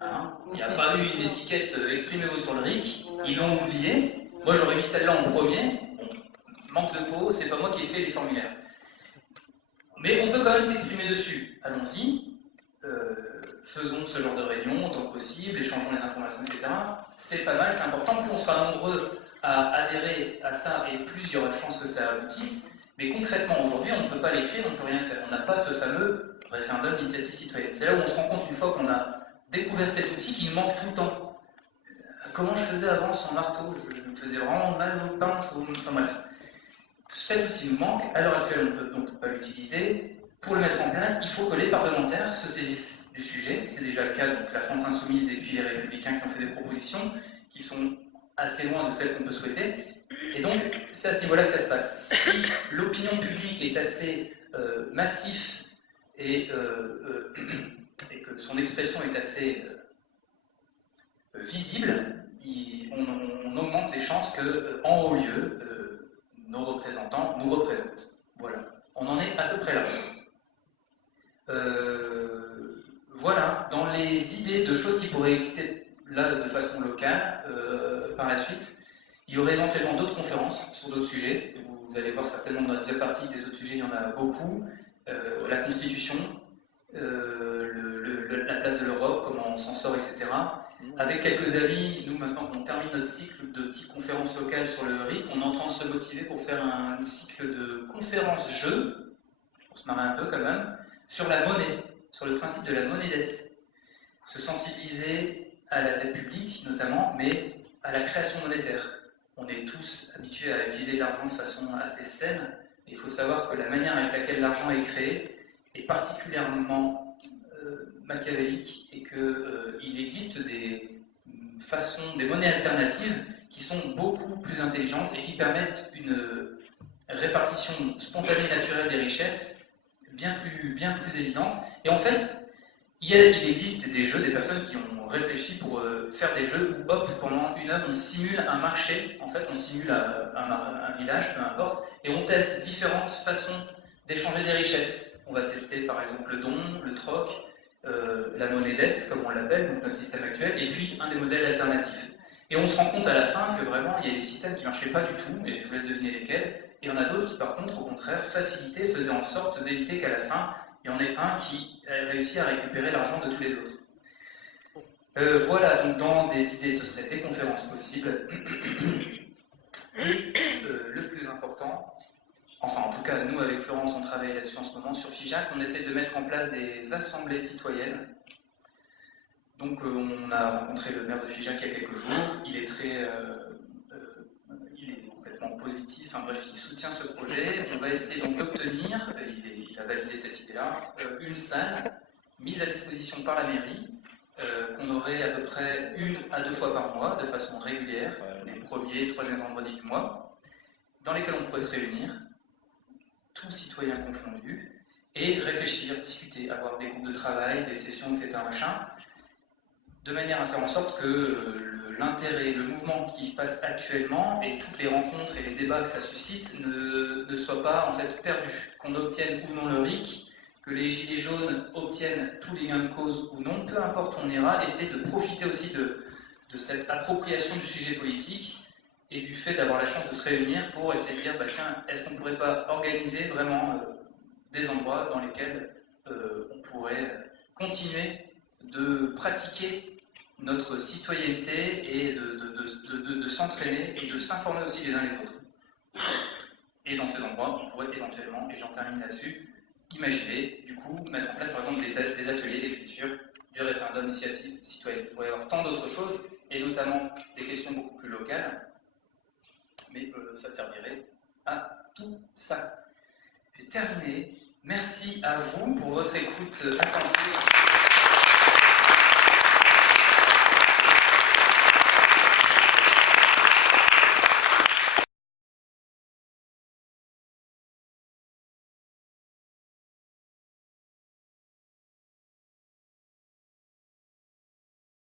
Hein, il n'y a pas eu une étiquette « exprimez-vous sur le RIC », ils l'ont oublié. Moi, j'aurais mis celle-là en premier. Bon, manque de peau, c'est pas moi qui ai fait les formulaires. Mais on peut quand même s'exprimer dessus. Allons-y. Faisons ce genre de réunion autant que possible, échangeons les informations, etc. C'est pas mal, c'est important. Plus on sera nombreux à adhérer à ça, et plus il y aura de chances que ça aboutisse. Mais concrètement, aujourd'hui, on ne peut pas l'écrire, on ne peut rien faire. On n'a pas ce fameux référendum d'initiative citoyenne. C'est là où on se rend compte, une fois qu'on a découvert cet outil, qu'il manque tout le temps. Comment je faisais avant sans marteau? Je me faisais vraiment mal aux pinces, enfin bref. Cet outil nous manque. À l'heure actuelle, on ne peut donc pas l'utiliser. Pour le mettre en place, il faut que les parlementaires se saisissent du sujet. C'est déjà le cas, donc la France Insoumise et puis les Républicains qui ont fait des propositions qui sont assez loin de celles qu'on peut souhaiter. Et donc, c'est à ce niveau-là que ça se passe. Si l'opinion publique est assez massif et que son expression est assez visible, on augmente les chances qu'en haut lieu, nos représentants nous représentent. Voilà. On en est à peu près là. Voilà, dans les idées de choses qui pourraient exister là de façon locale, par la suite, il y aurait éventuellement d'autres conférences sur d'autres sujets. Vous allez voir certainement dans la deuxième partie des autres sujets, il y en a beaucoup. La Constitution, la place de l'Europe, comment on s'en sort, etc. Avec quelques amis, nous maintenant qu'on termine notre cycle de petites conférences locales sur le RIC, on est en train de se motiver pour faire un cycle de conférences-jeux, pour se marrer un peu quand même, sur la monnaie, sur le principe de la monnaie dette. Se sensibiliser à la dette publique notamment, mais à la création monétaire. on est tous habitués à utiliser l'argent de façon assez saine. Il faut savoir que la manière avec laquelle l'argent est créé est particulièrement machiavélique et qu'il existe des façons, des monnaies alternatives qui sont beaucoup plus intelligentes et qui permettent une répartition spontanée naturelle des richesses bien plus évidente. Et en fait, il existe des jeux, des personnes qui ont réfléchi pour faire des jeux où, hop, pendant une heure, on simule un marché, en fait, on simule un village, peu importe, et on teste différentes façons d'échanger des richesses. On va tester par exemple le don, le troc, la monnaie dette, comme on l'appelle, donc notre système actuel, et puis un des modèles alternatifs. Et on se rend compte à la fin que vraiment, il y a des systèmes qui ne marchaient pas du tout, et je vous laisse deviner lesquels, et il y en a d'autres qui, par contre, au contraire, facilitaient, faisaient en sorte d'éviter qu'à la fin, il y en ait un qui a réussi à récupérer l'argent de tous les autres. Voilà, donc dans des idées, ce seraient des conférences possibles. Et le plus important, enfin en tout cas, nous avec Florence, on travaille là-dessus en ce moment, sur FIJAC, on essaie de mettre en place des assemblées citoyennes. Donc on a rencontré le maire de FIJAC il y a quelques jours, il est complètement positif, enfin bref, il soutient ce projet. On va essayer donc d'obtenir, il a validé cette idée-là, une salle mise à disposition par la mairie, qu'on aurait à peu près 1 à 2 fois par mois, de façon régulière, les premiers et troisièmes vendredis du mois, dans lesquels on pourrait se réunir, tous citoyens confondus, et réfléchir, discuter, avoir des groupes de travail, des sessions, etc., machin, de manière à faire en sorte que l'intérêt, le mouvement qui se passe actuellement et toutes les rencontres et les débats que ça suscite ne soient pas en fait perdus, qu'on obtienne ou non le RIC, que les gilets jaunes obtiennent tous les gains de cause ou non, peu importe où on ira, essayer de profiter aussi de cette appropriation du sujet politique et du fait d'avoir la chance de se réunir pour essayer de dire, bah tiens, est-ce qu'on ne pourrait pas organiser vraiment des endroits dans lesquels on pourrait continuer de pratiquer notre citoyenneté et de s'entraîner et de s'informer aussi les uns les autres. Et dans ces endroits, on pourrait éventuellement, et j'en termine là-dessus, imaginer, du coup, mettre en place par exemple des ateliers d'écriture, du référendum d'initiative citoyenne. Il pourrait y avoir tant d'autres choses, et notamment des questions beaucoup plus locales, mais ça servirait à tout ça. J'ai terminé. Merci à vous pour votre écoute attentive.